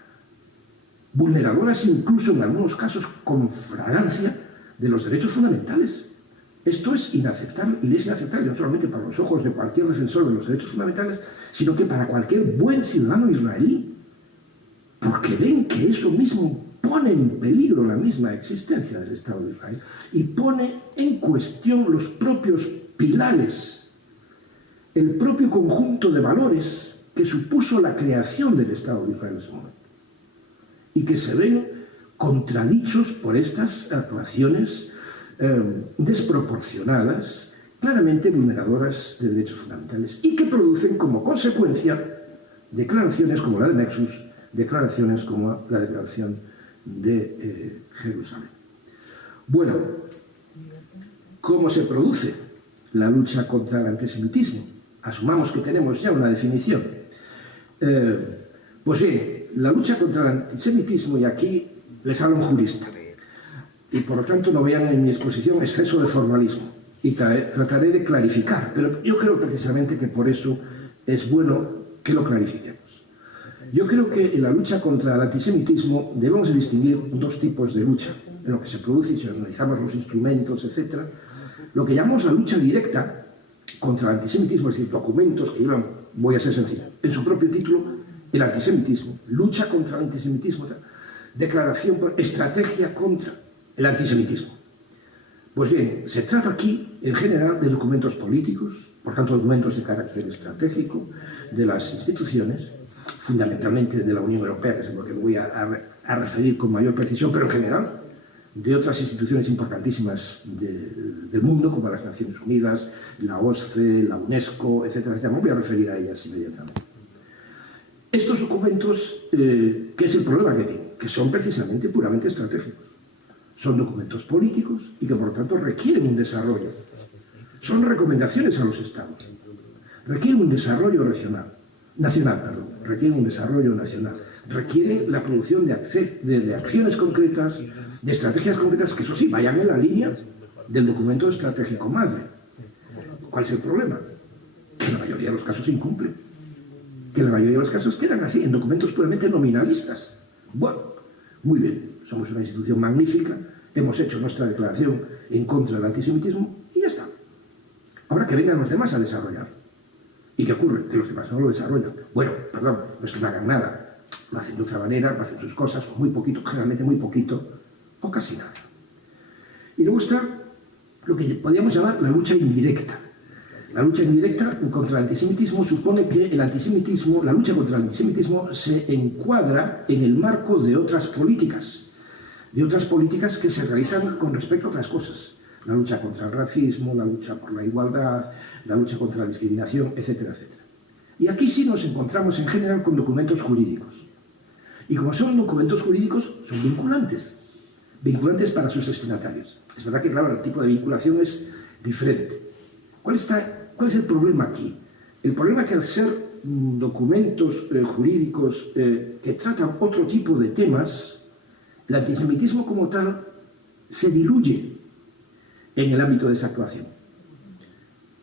vulneradoras incluso en algunos casos con fragancia de los derechos fundamentales. Esto es inaceptable, y es inaceptable no solamente para los ojos de cualquier defensor de los derechos fundamentales, sino que para cualquier buen ciudadano israelí, porque ven que eso mismo pone en peligro la misma existencia del Estado de Israel y pone en cuestión los propios pilares, el propio conjunto de valores que supuso la creación del Estado de Israel en ese momento, y que se ven contradichos por estas actuaciones desproporcionadas, claramente vulneradoras de derechos fundamentales, y que producen como consecuencia declaraciones como la de Nexus, declaraciones como la declaración de Jerusalén. Bueno, ¿cómo se produce la lucha contra el antisemitismo? Asumamos que tenemos ya una definición. Pues bien, la lucha contra el antisemitismo, y aquí les habla un jurista, y por lo tanto no vean en mi exposición exceso de formalismo, y trataré de clarificar, pero yo creo precisamente que por eso es bueno que lo clarifiquemos. Yo creo que en la lucha contra el antisemitismo debemos distinguir dos tipos de lucha, en lo que se produce y si analizamos los instrumentos, etc. Lo que llamamos la lucha directa contra el antisemitismo, es decir, documentos que llevan, voy a ser sencillo, en su propio título, el antisemitismo, lucha contra el antisemitismo, declaración por estrategia contra el antisemitismo. Pues bien, se trata aquí, en general, de documentos políticos, por tanto, documentos de carácter estratégico, de las instituciones, fundamentalmente de la Unión Europea, que es lo que voy a referir con mayor precisión, pero en general, de otras instituciones importantísimas del mundo, como las Naciones Unidas, la OSCE, la UNESCO, etcétera, etcétera. Me voy a referir a ellas inmediatamente. Estos documentos, ¿qué es el problema que tienen? Que son precisamente puramente estratégicos. Son documentos políticos y que, por lo tanto, requieren un desarrollo. Son recomendaciones a los Estados. Requieren un desarrollo requieren un desarrollo nacional. Requieren la producción de acciones concretas, de estrategias concretas, que eso sí, vayan en la línea del documento estratégico madre. ¿Cuál es el problema? Que en la mayoría de los casos se incumplen. Que en la mayoría de los casos quedan así, en documentos puramente nominalistas. Bueno, muy bien, somos una institución magnífica, hemos hecho nuestra declaración en contra del antisemitismo y ya está. Ahora que vengan los demás a desarrollar. ¿Y qué ocurre? Que los demás no lo desarrollan. Bueno, perdón, no es que no hagan nada, lo hacen de otra manera, lo hacen sus cosas, muy poquito, generalmente muy poquito, o casi nada. Y luego está lo que podríamos llamar la lucha indirecta. La lucha indirecta contra el antisemitismo supone que el antisemitismo, la lucha contra el antisemitismo se encuadra en el marco de otras políticas que se realizan con respecto a otras cosas. La lucha contra el racismo, la lucha por la igualdad, la lucha contra la discriminación, etcétera, etcétera. Y aquí sí nos encontramos en general con documentos jurídicos. Y como son documentos jurídicos, son vinculantes para sus destinatarios. Es verdad que, claro, el tipo de vinculación es diferente. ¿Cuál es el problema aquí? El problema es que al ser documentos jurídicos que tratan otro tipo de temas, el antisemitismo como tal se diluye en el ámbito de esa actuación.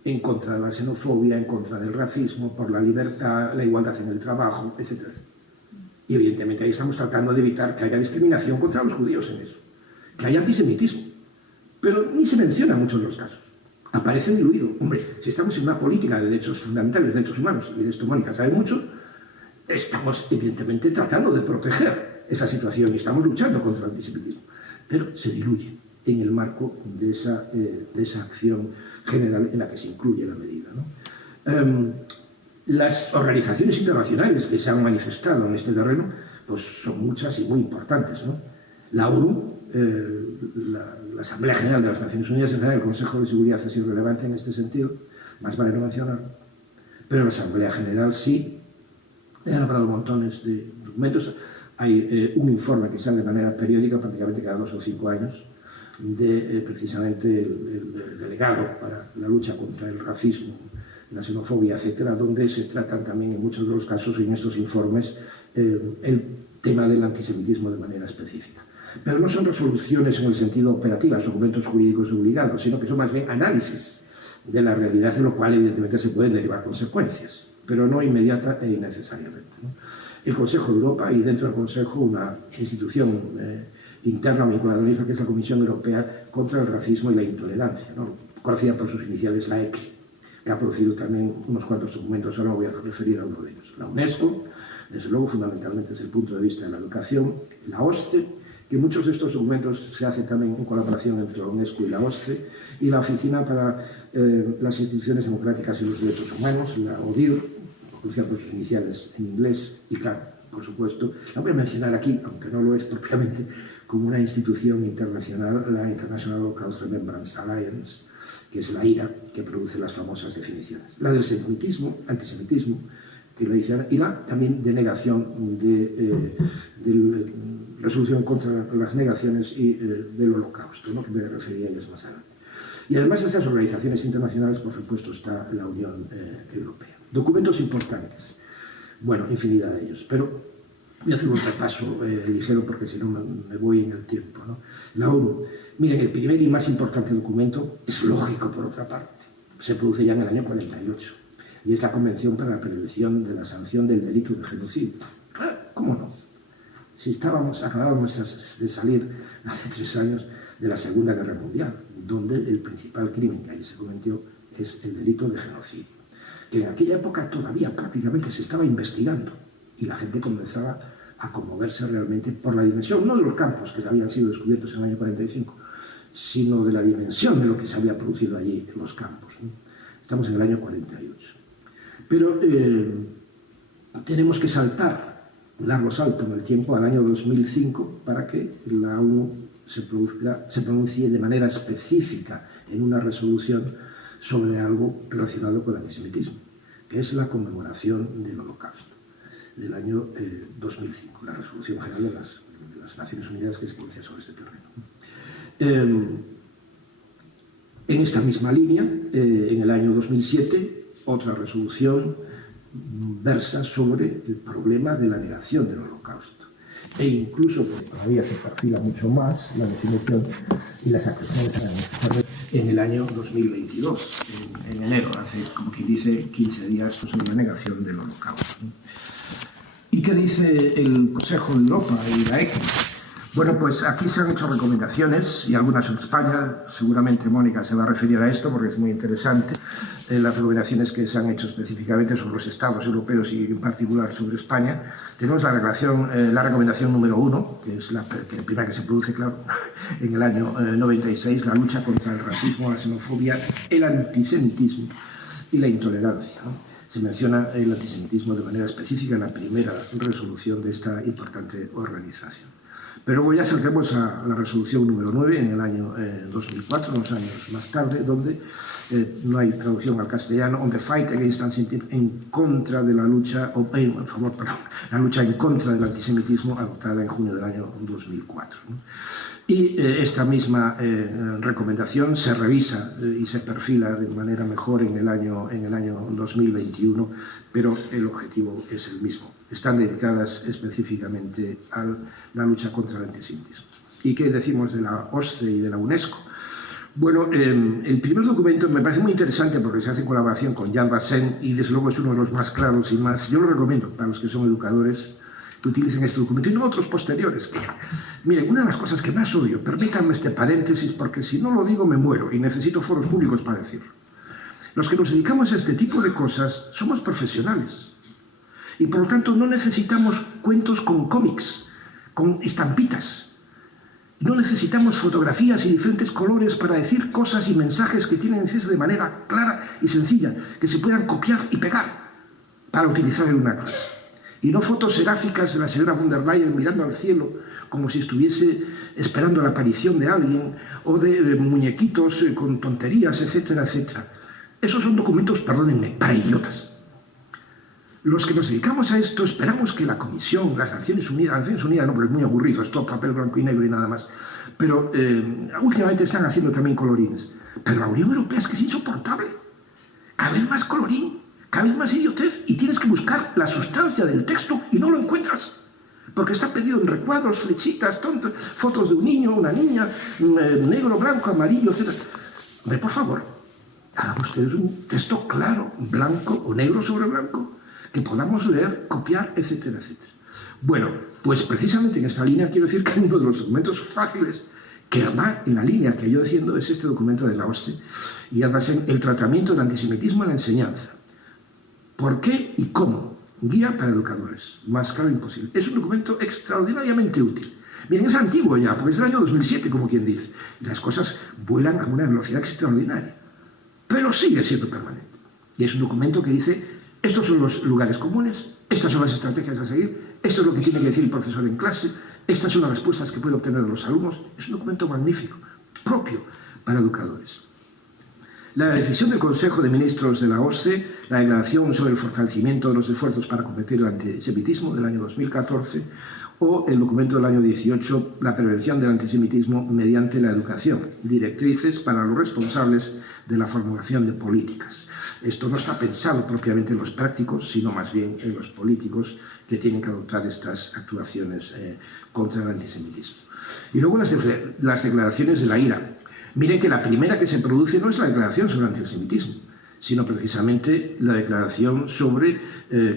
En contra de la xenofobia, en contra del racismo, por la libertad, la igualdad en el trabajo, etc. Y evidentemente ahí estamos tratando de evitar que haya discriminación contra los judíos en eso. Que haya antisemitismo. Pero ni se menciona en muchos de los casos. Aparece diluido. Hombre, si estamos en una política de derechos fundamentales, de derechos humanos, y de esto Mónica sabe mucho, estamos evidentemente tratando de proteger esa situación y estamos luchando contra el antisemitismo. Pero se diluye en el marco de esa acción general en la que se incluye la medida, ¿no? Las organizaciones internacionales que se han manifestado en este terreno pues son muchas y muy importantes, ¿no? La ONU, la Asamblea General de las Naciones Unidas, en general, el Consejo de Seguridad es irrelevante en este sentido, más vale no mencionarlo, pero la Asamblea General sí, he elaborado montones de documentos, hay un informe que sale de manera periódica, prácticamente cada 2 o 5 años, precisamente el delegado para la lucha contra el racismo, la xenofobia, etcétera, donde se tratan también en muchos de los casos en estos informes el tema del antisemitismo de manera específica. Pero no son resoluciones en el sentido operativo, documentos jurídicos obligados, sino que son más bien análisis de la realidad, de lo cual evidentemente se pueden derivar consecuencias, pero no inmediata e innecesariamente, ¿no? El Consejo de Europa, y dentro del Consejo una institución interna vinculada a la que es la Comisión Europea contra el Racismo y la Intolerancia, ¿no? Conocida por sus iniciales, la ECI, que ha producido también unos cuantos documentos, ahora me voy a referir a uno de ellos. La UNESCO, desde luego fundamentalmente desde el punto de vista de la educación, la OSCE, que muchos de estos documentos se hacen también en colaboración entre la UNESCO y la OSCE, y la Oficina para las Instituciones Democráticas y los Derechos Humanos, la ODIHR, conocida por sus iniciales en inglés, y claro, por supuesto, la voy a mencionar aquí, aunque no lo es propiamente, como una institución internacional, la International Holocaust Remembrance Alliance, que es la IRA, que produce las famosas definiciones. La del antisemitismo, que lo dice, y la también de negación, de resolución contra las negaciones y del holocausto, ¿no?, que me refería a ellas más adelante. Y además de esas organizaciones internacionales, por supuesto, está la Unión Europea. Documentos importantes. Bueno, infinidad de ellos, pero voy a hacer un repaso ligero porque si no me voy en el tiempo, ¿no? La ONU. Miren, el primer y más importante documento es lógico, por otra parte. Se produce ya en el año 48 y es la Convención para la Prevención de la Sanción del Delito de Genocidio. Claro, ¿cómo no? Si acabábamos de salir hace 3 años de la Segunda Guerra Mundial, donde el principal crimen que ahí se cometió es el delito de genocidio, que en aquella época todavía prácticamente se estaba investigando y la gente comenzaba a conmoverse realmente por la dimensión, no de los campos que habían sido descubiertos en el año 45, sino de la dimensión de lo que se había producido allí en los campos, ¿no? Estamos en el año 48. Pero tenemos que saltar un largo salto en el tiempo al año 2005 para que la ONU se pronuncie de manera específica en una resolución sobre algo relacionado con el antisemitismo, que es la conmemoración del Holocausto del año 2005, la resolución general de las Naciones Unidas que se pronuncia sobre este terreno. En esta misma línea, en el año 2007, otra resolución versa sobre el problema de la negación del Holocausto e incluso, porque todavía se perfila mucho más, la definición y las actuaciones en el año 2022, en enero, hace, como quien dice, 15 días sobre la negación del Holocausto. ¿Y qué dice el Consejo de Europa y la ECI? Bueno, pues aquí se han hecho recomendaciones, y algunas en España, seguramente Mónica se va a referir a esto porque es muy interesante, las recomendaciones que se han hecho específicamente sobre los Estados europeos y en particular sobre España. Tenemos la recomendación número 1, que es la primera que se produce, claro, en el año 96, la lucha contra el racismo, la xenofobia, el antisemitismo y la intolerancia, ¿no? Se menciona el antisemitismo de manera específica en la primera resolución de esta importante organización. Pero luego ya saltemos a la resolución número 9 en el año 2004, unos años más tarde, donde no hay traducción al castellano, on the fight against antisemitism, en contra de la lucha, la lucha en contra del antisemitismo, adoptada en junio del año 2004, ¿no? Y esta misma recomendación se revisa y se perfila de manera mejor en el año 2021, pero el objetivo es el mismo. Están dedicadas específicamente a la lucha contra el antisemitismo. ¿Y qué decimos de la OSCE y de la UNESCO? Bueno, el primer documento me parece muy interesante porque se hace en colaboración con Yad Vashem y desde luego es uno de los más claros y más... Yo lo recomiendo para los que son educadores que utilicen este documento y no otros posteriores. Miren, una de las cosas que más odio, permítanme este paréntesis porque si no lo digo me muero y necesito foros públicos para decirlo. Los que nos dedicamos a este tipo de cosas somos profesionales y por lo tanto no necesitamos cuentos con cómics, con estampitas. No necesitamos fotografías y diferentes colores para decir cosas y mensajes que tienen que decirse de manera clara y sencilla, que se puedan copiar y pegar para utilizar en una clase. Y no fotos seráficas de la señora von der Leyen mirando al cielo como si estuviese esperando la aparición de alguien, o de muñequitos con tonterías, etcétera, etcétera. Esos son documentos, perdónenme, para idiotas. Los que nos dedicamos a esto esperamos que la Comisión, las Naciones Unidas no, porque es muy aburrido, es todo papel blanco y negro y nada más, pero últimamente están haciendo también colorines. Pero la Unión Europea es que es insoportable. Cada vez más colorín, cada vez más idiotez, y tienes que buscar la sustancia del texto y no lo encuentras. Porque está pedido en recuadros, flechitas, tontos, fotos de un niño, una niña, negro, blanco, amarillo, etc. Hombre, por favor, hagan ustedes un texto claro, blanco o negro sobre blanco, que podamos leer, copiar, etcétera, etcétera. Bueno, pues precisamente en esta línea quiero decir que uno de los documentos fáciles que va en la línea que yo defiendo es este documento de la OSCE, y además en el tratamiento del antisemitismo en la enseñanza. ¿Por qué y cómo? Guía para educadores, más claro imposible. Es un documento extraordinariamente útil. Miren, es antiguo ya, porque es del año 2007, como quien dice, y las cosas vuelan a una velocidad extraordinaria, pero sigue siendo permanente. Y es un documento que dice, estos son los lugares comunes, estas son las estrategias a seguir, esto es lo que tiene que decir el profesor en clase, estas son las respuestas que puede obtener de los alumnos. Es un documento magnífico, propio para educadores. La decisión del Consejo de Ministros de la OSCE, la declaración sobre el fortalecimiento de los esfuerzos para combatir el antisemitismo del año 2014, o el documento del año 18, la prevención del antisemitismo mediante la educación, directrices para los responsables de la formulación de políticas. Esto no está pensado propiamente en los prácticos, sino más bien en los políticos que tienen que adoptar estas actuaciones contra el antisemitismo. Y luego las declaraciones de la IRA. Miren que la primera que se produce no es la declaración sobre el antisemitismo, sino precisamente la declaración sobre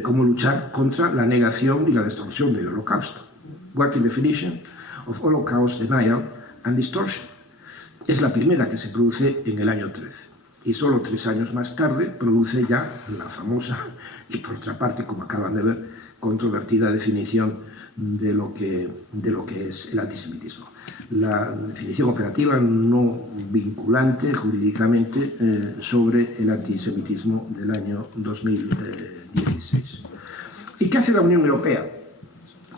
cómo luchar contra la negación y la distorsión del Holocausto. Working Definition of Holocaust Denial and Distortion. Es la primera que se produce en el año 13. Y solo 3 años más tarde produce ya la famosa, y por otra parte, como acaban de ver, controvertida definición de lo que es el antisemitismo. La definición operativa no vinculante jurídicamente sobre el antisemitismo del año 2016. ¿Y qué hace la Unión Europea?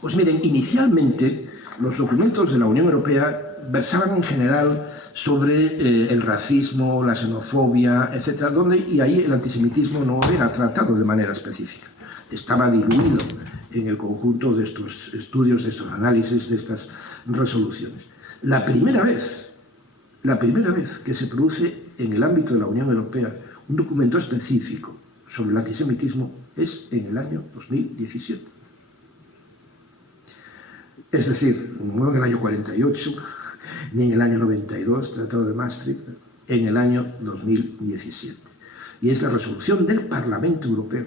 Pues miren, inicialmente los documentos de la Unión Europea versaban en general sobre el racismo, la xenofobia, etc., y ahí el antisemitismo no era tratado de manera específica. Estaba diluido en el conjunto de estos estudios, de estos análisis, de estas resoluciones. La primera vez que se produce en el ámbito de la Unión Europea un documento específico sobre el antisemitismo es en el año 2017. Es decir, no en el año 48, ni en el año 92, Tratado de Maastricht, en el año 2017. Y es la resolución del Parlamento Europeo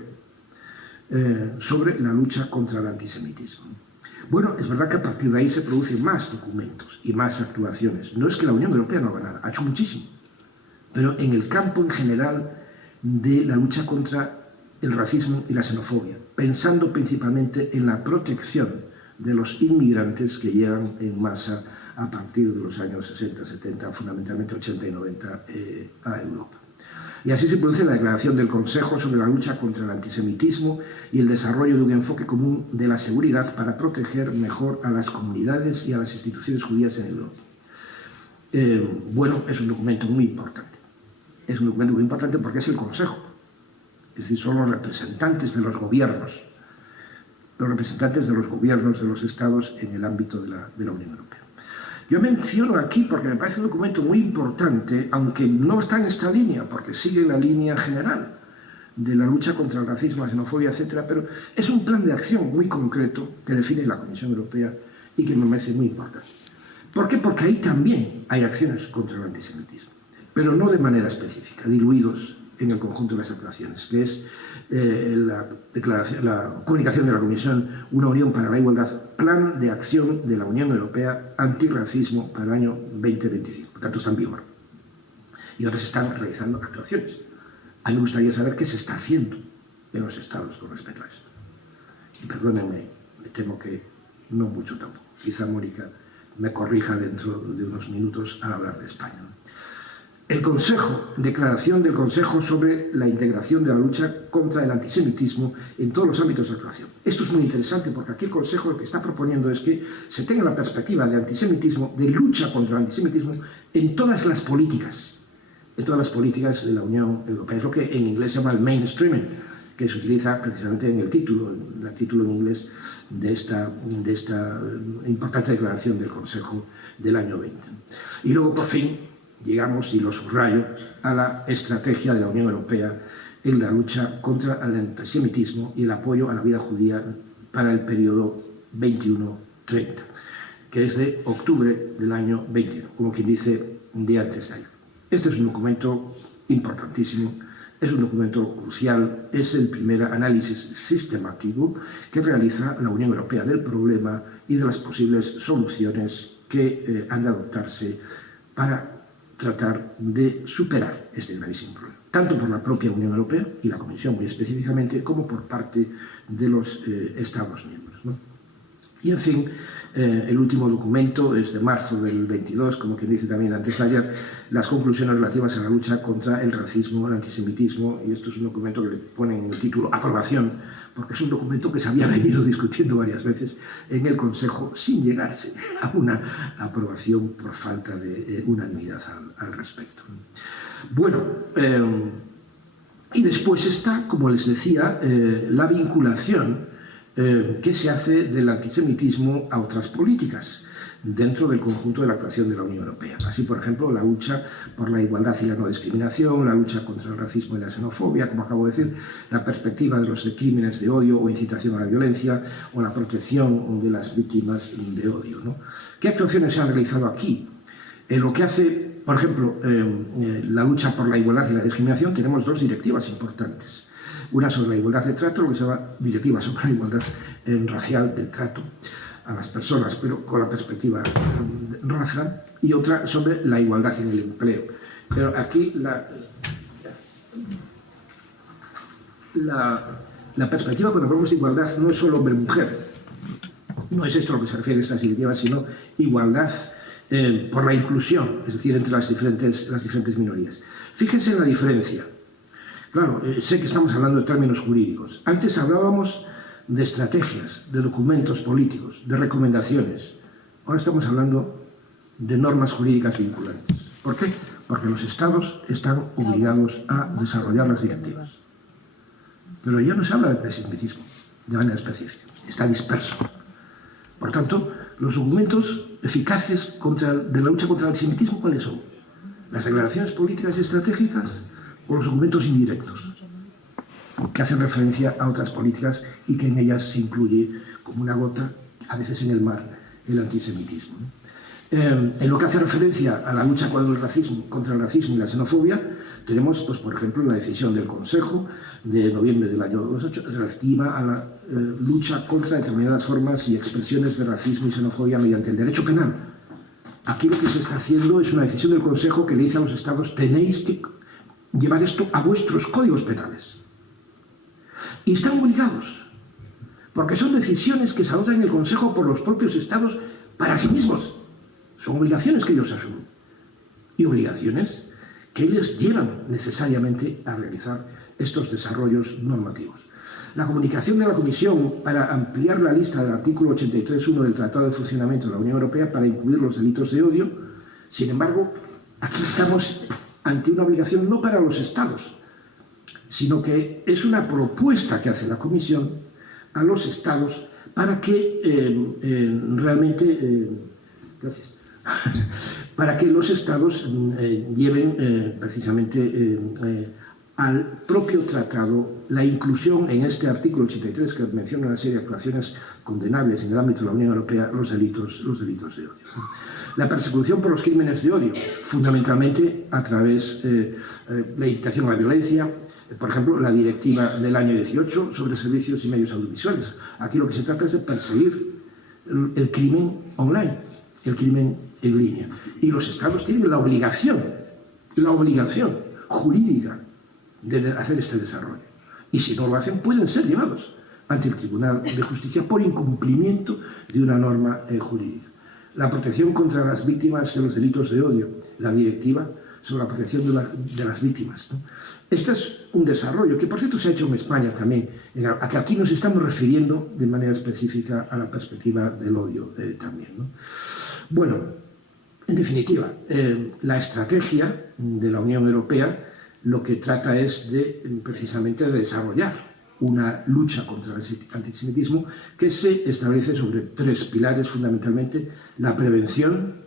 sobre la lucha contra el antisemitismo. Bueno, es verdad que a partir de ahí se producen más documentos y más actuaciones. No es que la Unión Europea no haga nada, ha hecho muchísimo. Pero en el campo en general de la lucha contra el racismo y la xenofobia, pensando principalmente en la protección de los inmigrantes que llegan en masa a partir de los años 60, 70, fundamentalmente 80 y 90 a Europa. Y así se produce la declaración del Consejo sobre la lucha contra el antisemitismo y el desarrollo de un enfoque común de la seguridad para proteger mejor a las comunidades y a las instituciones judías en Europa. Bueno, es un documento muy importante. Es un documento muy importante porque es el Consejo. Es decir, son los representantes de los gobiernos de los estados en el ámbito de la Unión Europea. Yo menciono aquí porque me parece un documento muy importante, aunque no está en esta línea, porque sigue la línea general de la lucha contra el racismo, la xenofobia, etc., pero es un plan de acción muy concreto que define la Comisión Europea y que me parece muy importante. ¿Por qué? Porque ahí también hay acciones contra el antisemitismo, pero no de manera específica, diluidos en el conjunto de las actuaciones, que es la comunicación de la Comisión Una Unión para la Igualdad, Plan de Acción de la Unión Europea Antirracismo para el año 2025. Por tanto, está en vigor. Y ahora se están realizando actuaciones. A mí me gustaría saber qué se está haciendo en los estados con respecto a esto. Y perdónenme, me temo que no mucho tampoco. Quizá Mónica me corrija dentro de unos minutos al hablar de España. El Consejo, declaración del Consejo sobre la integración de la lucha contra el antisemitismo en todos los ámbitos de actuación. Esto es muy interesante porque aquí el Consejo lo que está proponiendo es que se tenga la perspectiva de antisemitismo, de lucha contra el antisemitismo en todas las políticas de la Unión Europea. Es lo que en inglés se llama el mainstreaming, que se utiliza precisamente en el título en inglés de esta importante declaración del Consejo del año 20. Y luego, por fin, llegamos, y lo subrayo, a la estrategia de la Unión Europea en la lucha contra el antisemitismo y el apoyo a la vida judía para el periodo 21-30, que es de octubre del año 21, como quien dice, de antes de ayer. Este es un documento importantísimo, es un documento crucial, es el primer análisis sistemático que realiza la Unión Europea del problema y de las posibles soluciones que han de adoptarse para tratar de superar este gravísimo problema, tanto por la propia Unión Europea y la Comisión muy específicamente, como por parte de los Estados miembros, ¿no? Y, en fin, el último documento es de marzo del 22, como quien dice también antes de ayer, las conclusiones relativas a la lucha contra el racismo, el antisemitismo, y esto es un documento que le ponen en el título aprobación, porque es un documento que se había venido discutiendo varias veces en el Consejo sin llegarse a una aprobación por falta de unanimidad al respecto. Bueno, y después está, como les decía, la vinculación que se hace del antisemitismo a otras políticas dentro del conjunto de la actuación de la Unión Europea. Así, por ejemplo, la lucha por la igualdad y la no discriminación, la lucha contra el racismo y la xenofobia, como acabo de decir, la perspectiva de los crímenes de odio o incitación a la violencia, o la protección de las víctimas de odio, ¿no? ¿Qué actuaciones se han realizado aquí? En lo que hace, por ejemplo, la lucha por la igualdad y la discriminación, tenemos dos directivas importantes. Una sobre la igualdad de trato, lo que se llama directiva sobre la igualdad racial del trato a las personas, pero con la perspectiva de raza, y otra sobre la igualdad en el empleo. Pero aquí la perspectiva, cuando hablamos de igualdad, no es solo hombre-mujer, no es esto a lo que se refiere a estas directivas, sino igualdad por la inclusión, es decir, entre las diferentes minorías. Fíjense en la diferencia. Claro, sé que estamos hablando de términos jurídicos. Antes hablábamos de estrategias, de documentos políticos, de recomendaciones. Ahora estamos hablando de normas jurídicas vinculantes. ¿Por qué? Porque los Estados están obligados a desarrollar las directivas. Pero ya no se habla del antisemitismo de manera específica, está disperso. Por tanto, los documentos eficaces de la lucha contra el antisemitismo, ¿cuáles son? Las declaraciones políticas y estratégicas o los documentos indirectos, que hacen referencia a otras políticas y que en ellas se incluye como una gota, a veces en el mar, el antisemitismo. En lo que hace referencia a la lucha contra el racismo y la xenofobia, tenemos, pues, por ejemplo, la decisión del Consejo de noviembre del año 2008 relativa a la lucha contra determinadas formas y expresiones de racismo y xenofobia mediante el derecho penal. Aquí lo que se está haciendo es una decisión del Consejo que le dice a los Estados: tenéis que llevar esto a vuestros códigos penales. Y están obligados, porque son decisiones que se adoptan en el Consejo por los propios Estados para sí mismos. Son obligaciones que ellos asumen. Y obligaciones que les llevan necesariamente a realizar estos desarrollos normativos. La comunicación de la Comisión para ampliar la lista del artículo 83.1 del Tratado de Funcionamiento de la Unión Europea para incluir los delitos de odio, sin embargo, aquí estamos ante una obligación no para los Estados, sino que es una propuesta que hace la Comisión a los Estados para que realmente para que los Estados lleven precisamente al propio tratado la inclusión en este artículo 83, que menciona una serie de actuaciones condenables en el ámbito de la Unión Europea, los delitos de odio. La persecución por los crímenes de odio, fundamentalmente a través de la incitación a la violencia, por ejemplo, la directiva del año 18 sobre servicios y medios audiovisuales. Aquí lo que se trata es de perseguir el crimen online, el crimen en línea. Y los Estados tienen la obligación jurídica de hacer este desarrollo. Y si no lo hacen, pueden ser llevados ante el Tribunal de Justicia por incumplimiento de una norma jurídica. La protección contra las víctimas de los delitos de odio, la directiva sobre la protección de las víctimas, ¿no? Este es un desarrollo que, por cierto, se ha hecho en España también, a que aquí nos estamos refiriendo de manera específica a la perspectiva del odio también, ¿no? Bueno, en definitiva, la estrategia de la Unión Europea lo que trata es precisamente de desarrollar una lucha contra el antisemitismo que se establece sobre 3 pilares fundamentalmente: la prevención,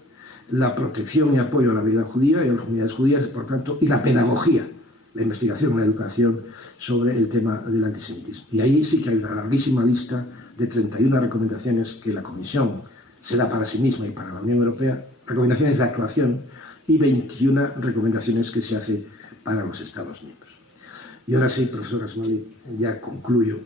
la protección y apoyo a la vida judía y a las comunidades judías, por tanto, y la pedagogía, la investigación, la educación sobre el tema del antisemitismo. Y ahí sí que hay una larguísima lista de 31 recomendaciones que la Comisión se da para sí misma y para la Unión Europea, recomendaciones de actuación, y 21 recomendaciones que se hace para los Estados miembros. Y ahora sí, profesor Asmani, ya concluyo.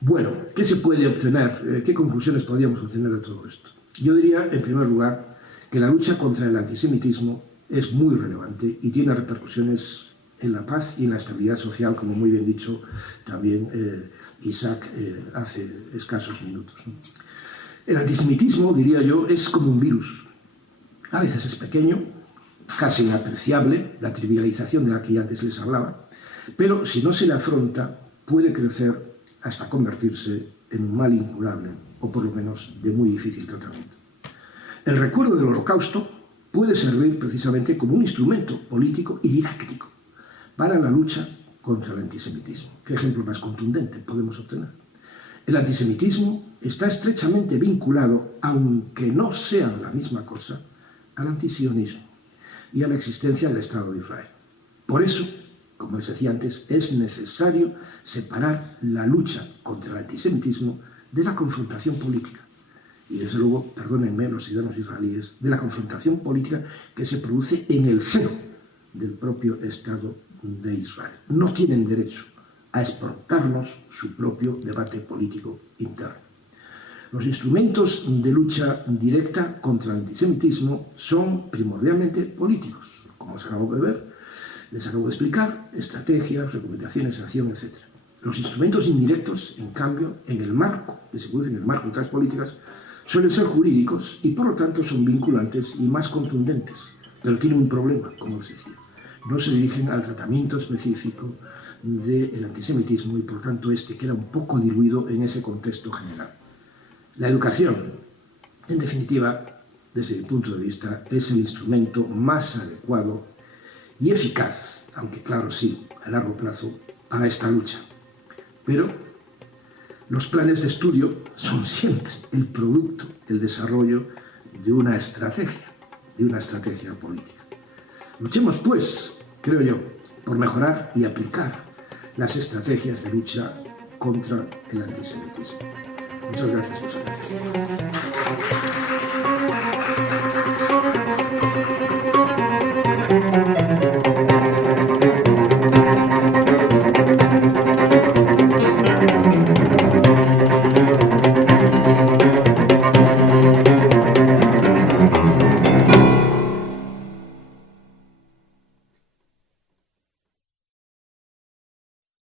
Bueno, ¿qué se puede obtener? ¿Qué conclusiones podríamos obtener de todo esto? Yo diría, en primer lugar, que la lucha contra el antisemitismo es muy relevante y tiene repercusiones en la paz y en la estabilidad social, como muy bien dicho también Isaac hace escasos minutos, ¿no? El antisemitismo, diría yo, es como un virus. A veces es pequeño, casi inapreciable, la trivialización de la que antes les hablaba, pero si no se le afronta, puede crecer hasta convertirse en un mal incurable, o por lo menos de muy difícil tratamiento. El recuerdo del Holocausto puede servir precisamente como un instrumento político y didáctico para la lucha contra el antisemitismo. ¿Qué ejemplo más contundente podemos obtener? El antisemitismo está estrechamente vinculado, aunque no sean la misma cosa, al antisionismo y a la existencia del Estado de Israel. Por eso, como les decía antes, es necesario separar la lucha contra el antisemitismo de la confrontación política. Y desde luego, perdónenme los ciudadanos israelíes, de la confrontación política que se produce en el seno del propio Estado de Israel. No tienen derecho a exportarnos su propio debate político interno. Los instrumentos de lucha directa contra el antisemitismo son primordialmente políticos, como os acabo de ver, les acabo de explicar: estrategias, recomendaciones, acción, etc. Los instrumentos indirectos, en cambio, en el marco, que se producen en el marco de otras políticas, suelen ser jurídicos y, por lo tanto, son vinculantes y más contundentes, pero tienen un problema, como os decía: no se dirigen al tratamiento específico del antisemitismo y, por tanto, este queda un poco diluido en ese contexto general. La educación, en definitiva, desde mi punto de vista, es el instrumento más adecuado y eficaz, aunque claro, sí, a largo plazo, para esta lucha. Pero los planes de estudio son siempre el producto, el desarrollo de una estrategia política. Luchemos, pues, creo yo, por mejorar y aplicar las estrategias de lucha contra el antisemitismo. Muchas gracias por su atención.